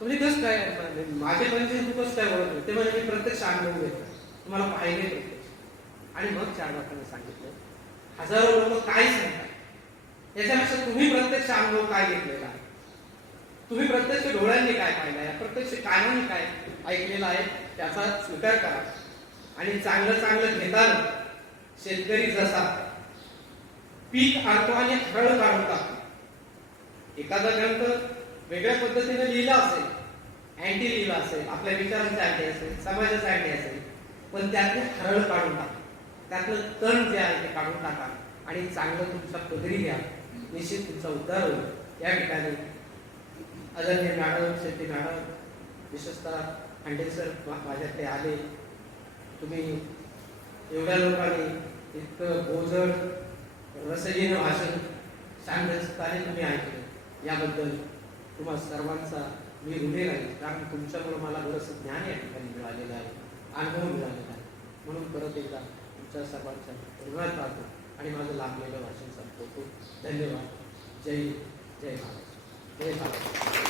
म्हणजे कसं काय माझे पंजे तू कसं काय ओळखलं? ते म्हणे मी प्रत्यक्ष अनुभव घेतो, तुम्हाला पाहिले प्रत्यक्ष. आणि मग चारबागाने सांगितलं हजारो लोक काय सांगतात याच्यापेक्षा तुम्ही प्रत्यक्ष अनुभव काय घेतलेला आहे, तुम्ही प्रत्यक्ष डोळ्यांनी काय पाहिलं आहे, प्रत्यक्ष कानाने काय ऐकलेलं आहे त्याचा स्वीकार करा. आणि चांगलं चांगलं घेताना शेतकरी जसा पीक आणतो आणि हरळ काढून टाकतो. एखादा ग्रंथ वेगळ्या पद्धतीने लिहिला असेल, अँटी लिहिला असेल, आपल्या विचारांचा अँटी असेल, समाजाचा अँटी असेल, पण त्यातले हरळ काढून टाका, त्यातलं तण जे आहे ते काढून टाका आणि चांगलं तुमचा पदरी घ्या, निश्चित तुमचा उद्धार होईल. या ठिकाणी आदरणीय मॅडम, शेट्टी मॅडम, विशेषतः खांडेसर माझ्याकडे आले. तुम्ही एवढ्या लोकांनी इतकं बोजड रसहीन भाषण शांतताने तुम्ही ऐकलं, याबद्दल तुम्हा सर्वांचा मी ऋणी राहील. कारण तुमच्यामुळे मला बरंचसं ज्ञान या ठिकाणी मिळालेलं आहे, अनुभव मिळालेला आहे. म्हणून परत एकदा तुमच्या सर्वांच्या ऋणात राहतो आणि माझं लाभलेलं भाषण संपवतो. धन्यवाद. जय जय महाराज, जय महाराज.